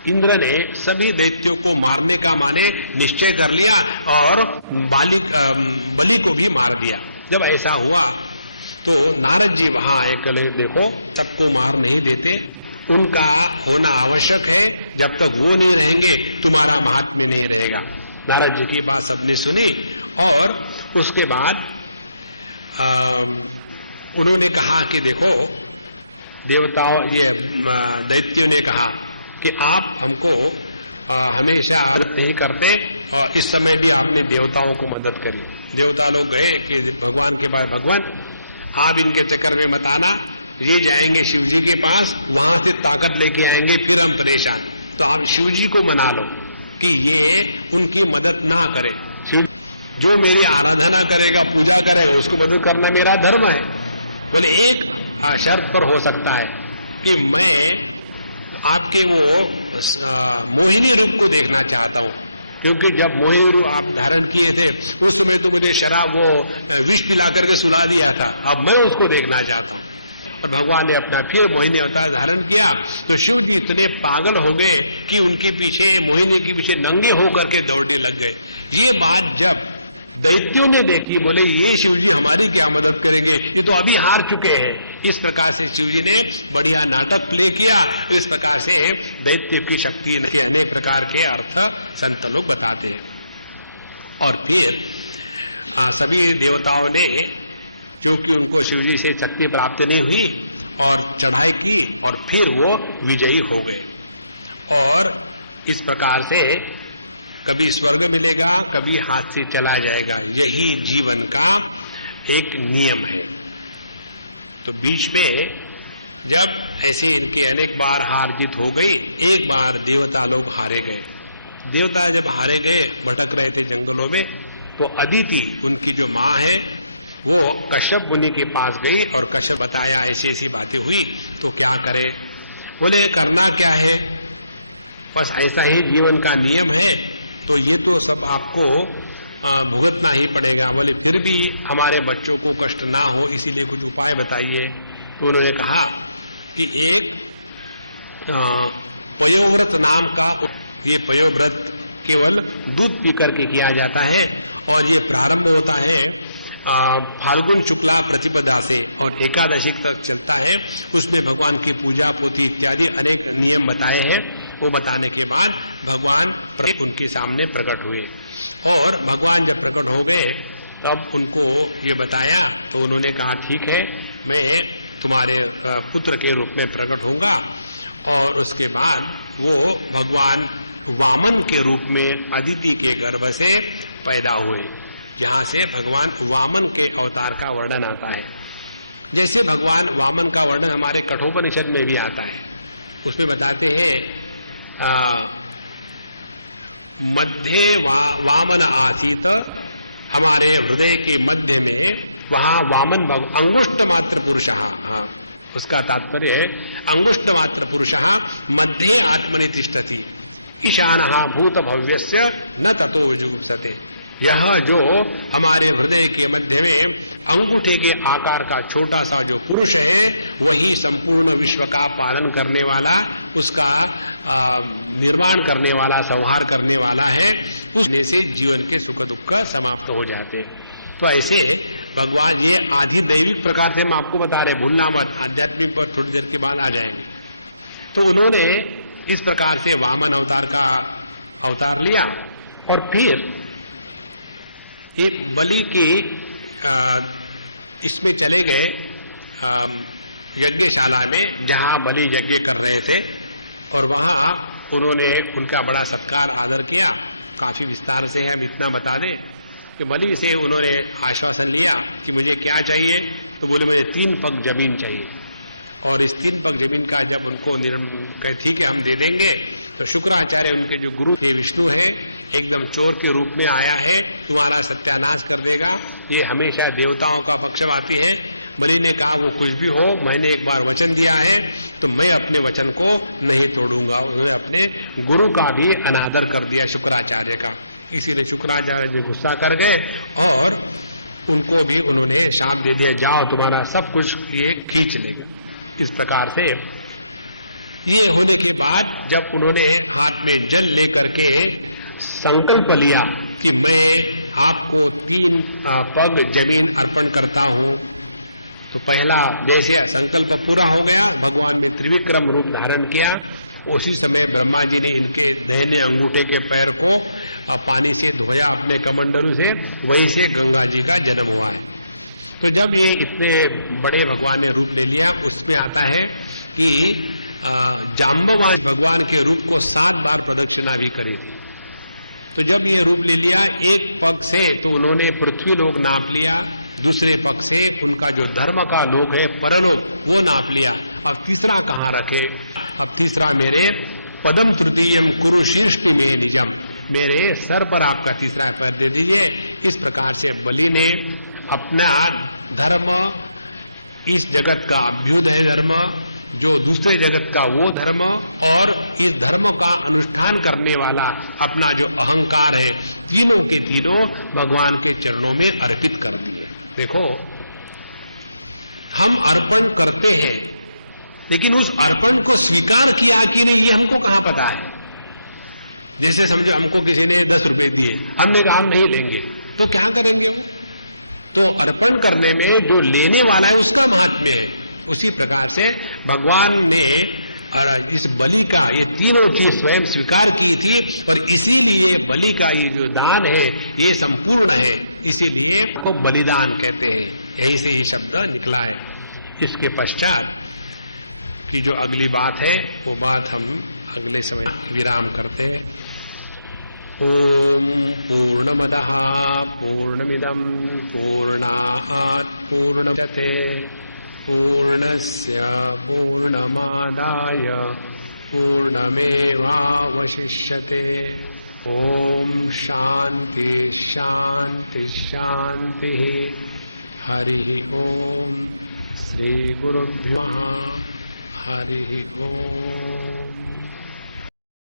इंद्र ने सभी दैत्यों को मारने का माने निश्चय कर लिया, और बलि को भी मार दिया। जब ऐसा हुआ तो नारद जी वहां आए, कले देखो सबको मार नहीं देते, उनका होना आवश्यक है, जब तक वो नहीं रहेंगे तुम्हारा महात्म्य नहीं रहेगा। नारद जी की बात सबने सुनी, और उसके बाद उन्होंने कहा कि देखो देवताओं, ये दैत्यों ने कहा कि आप हमको हमेशा मदद नहीं करते, और इस समय भी हमने देवताओं को मदद करी। देवता लोग गए कि भगवान के बाद, भगवान आप इनके चक्कर में मत आना, ये जाएंगे शिव जी के पास, वहां से ताकत लेके आएंगे, फिर हम परेशान। तो हम शिव जी को मना लो कि ये उनकी मदद ना करे। शिव जो मेरी आराधना करेगा, पूजा करेगा, उसको मदद करना मेरा धर्म है। बोले एक शर्त पर हो सकता है कि मैं आपके वो मोहिनी रूप को देखना चाहता हूँ, क्योंकि जब मोहिनी रूप आप धारण किए थे उस समय तो मुझे शराब वो विष पिला करके सुला दिया था, अब मैं उसको देखना चाहता हूँ। और भगवान ने अपना फिर मोहिनी अवतार धारण किया, तो शिव जी इतने पागल हो गए कि उनके पीछे, मोहिनी के पीछे नंगे होकर के दौड़ने लग गए। ये बात जब दैत्यों ने देखी, बोले ये शिव जी हमारी क्या मदद करेंगे, ये तो अभी हार चुके हैं। इस प्रकार से शिव जी ने बढ़िया नाटक प्ले किया। तो इस प्रकार से दैत्य की शक्ति के अनेक प्रकार के अर्थ संत लोग बताते हैं। और फिर सभी देवताओं ने, क्योंकि उनको शिव जी से शक्ति प्राप्त नहीं हुई, और चढ़ाई की, और फिर वो विजयी हो गए। और इस प्रकार से कभी स्वर्ग मिलेगा, कभी हाथ से चला जाएगा, यही जीवन का एक नियम है। तो बीच में जब ऐसे इनके अनेक बार हार जीत हो गई, एक बार देवता लोग हारे गए। देवता जब हारे गए, भटक रहे थे जंगलों में, तो अदिति उनकी जो माँ है वो कश्यप मुनि के पास गई, और कश्यप बताया ऐसी ऐसी बातें हुई, तो क्या करे। बोले करना क्या है, बस ऐसा ही जीवन का नियम है। तो ये तो सब आपको भुगतना ही पड़ेगा। बोले फिर भी हमारे बच्चों को कष्ट ना हो इसीलिए कुछ उपाय बताइए। तो उन्होंने कहा कि एक पयोव्रत नाम का, ये पयोव्रत केवल दूध पी करके किया जाता है और ये प्रारंभ होता है फाल्गुन शुक्ला प्रतिपदा से और एकादशी तक चलता है। उसमें भगवान की पूजा पोथी इत्यादि अनेक नियम बताए हैं। वो बताने के बाद भगवान उनके सामने प्रकट हुए और भगवान जब प्रकट हो गए तब उनको ये बताया तो उन्होंने कहा ठीक है, मैं तुम्हारे पुत्र के रूप में प्रकट होऊंगा। और उसके बाद वो भगवान वामन के रूप में अदिति के गर्भ से पैदा हुए। यहाँ से भगवान वामन के अवतार का वर्णन आता है। जैसे भगवान वामन का वर्णन हमारे कठोपनिषद में भी आता है। उसमें बताते हैं मध्य वामन आसीत, हमारे हृदय के मध्य में वहां वामन अंगुष्ठ मात्र पुरुष, उसका तात्पर्य है अंगुष्ठ मात्र पुरुष मध्य आत्मनि तिष्ठति ईशानः भूत भव्यस्य न ततो जुगुप्सते। यह जो हमारे हृदय के मध्य में अंगूठे के आकार का छोटा सा जो पुरुष है वही संपूर्ण विश्व का पालन करने वाला, उसका निर्माण करने वाला, संहार करने वाला है। उसने से जीवन के सुख दुख समाप्त हो जाते। तो ऐसे भगवान ये आदि दैविक प्रकार से हम आपको बता रहे, भूलना मत, आध्यात्मिक पर थोड़ी देर के बाद आ जाएंगे। तो उन्होंने इस प्रकार से वामन अवतार का अवतार लिया और फिर एक बलि के इसमें चले गए यज्ञशाला में जहां बलि यज्ञ कर रहे थे और वहां उन्होंने उनका बड़ा सत्कार आदर किया। काफी विस्तार से हम इतना बता दें कि बलि से उन्होंने आश्वासन लिया कि मुझे क्या चाहिए, तो बोले मुझे 3 पग जमीन चाहिए। और इस 3 पग जमीन का जब उनको कहती कि हम दे देंगे, तो शुक्राचार्य उनके जो गुरु थे विष्णु है, एकदम चोर के रूप में आया है, तुम्हारा सत्यानाश कर देगा, ये हमेशा देवताओं का पक्षपाती है। बलि ने कहा वो कुछ भी हो, मैंने एक बार वचन दिया है तो मैं अपने वचन को नहीं तोड़ूंगा। उन्होंने अपने गुरु का भी अनादर कर दिया, शुक्राचार्य का। इसीलिए शुक्राचार्य जी गुस्सा कर गए और उनको भी उन्होंने शाप दे दिया, जाओ तुम्हारा सब कुछ ये खींच लेगा। इस प्रकार से ये होने के बाद जब उन्होंने हाथ में जल लेकर के संकल्प लिया कि मैं आपको 3 पग जमीन अर्पण करता हूं, तो पहला जैसे संकल्प पूरा हो गया, भगवान ने त्रिविक्रम रूप धारण किया। उसी समय ब्रह्मा जी ने इनके दाहिने अंगूठे के पैर को पानी से धोया अपने कमंडलू से, वहीं से गंगा जी का जन्म हुआ है। तो जब ये इतने बड़े भगवान ने रूप ले लिया, उसमें आता है कि जाम्बवान भगवान के रूप को 7 बार प्रदक्षिणा भी करी थी। तो जब ये रूप ले लिया, एक पग से तो उन्होंने पृथ्वी लोक नाप लिया, दूसरे पग से उनका जो धर्म का लोक है परलोक वो नाप लिया। अब तीसरा कहाँ रखे? अब तीसरा मेरे पदम तृतीयम कुरु शीर्ष में निजम, मेरे सर पर आपका तीसरा पैर दे दीजिए। इस प्रकार से बलि ने अपना धर्म, इस जगत का अभ्युदय धर्म, जो दूसरे जगत का वो धर्म, और इस धर्म का अनुष्ठान करने वाला अपना जो अहंकार है, तीनों के तीनों भगवान के चरणों में अर्पित कर दिए। देखो, हम अर्पण करते हैं, लेकिन उस अर्पण को स्वीकार किया कि नहीं ये हमको कहाँ पता है। जैसे समझो हमको किसी ने 10 रुपए दिए, हमने कहा हम नहीं लेंगे, तो क्या करेंगे? तो अर्पण करने में जो लेने वाला है उसका महात्म्य है। उसी प्रकार से भगवान ने इस बलि का ये तीनों चीज स्वयं स्वीकार की थी, और इसीलिए बलि का ये जो दान है ये संपूर्ण है, इसीलिए को बलिदान कहते हैं। यही से ये शब्द निकला है। इसके पश्चात की जो अगली बात है वो बात हम अगले समय विराम करते हैं। ओम पूर्णमदः पूर्णमिदं पूर्णात् पूर्णमुदच्यते पूर्णस्य पूर्णमादाय पूर्णमेवावशिष्यते। ओम शांति शांति शांति। हरि ओम। श्री गुरुभ्यो हरि ओम।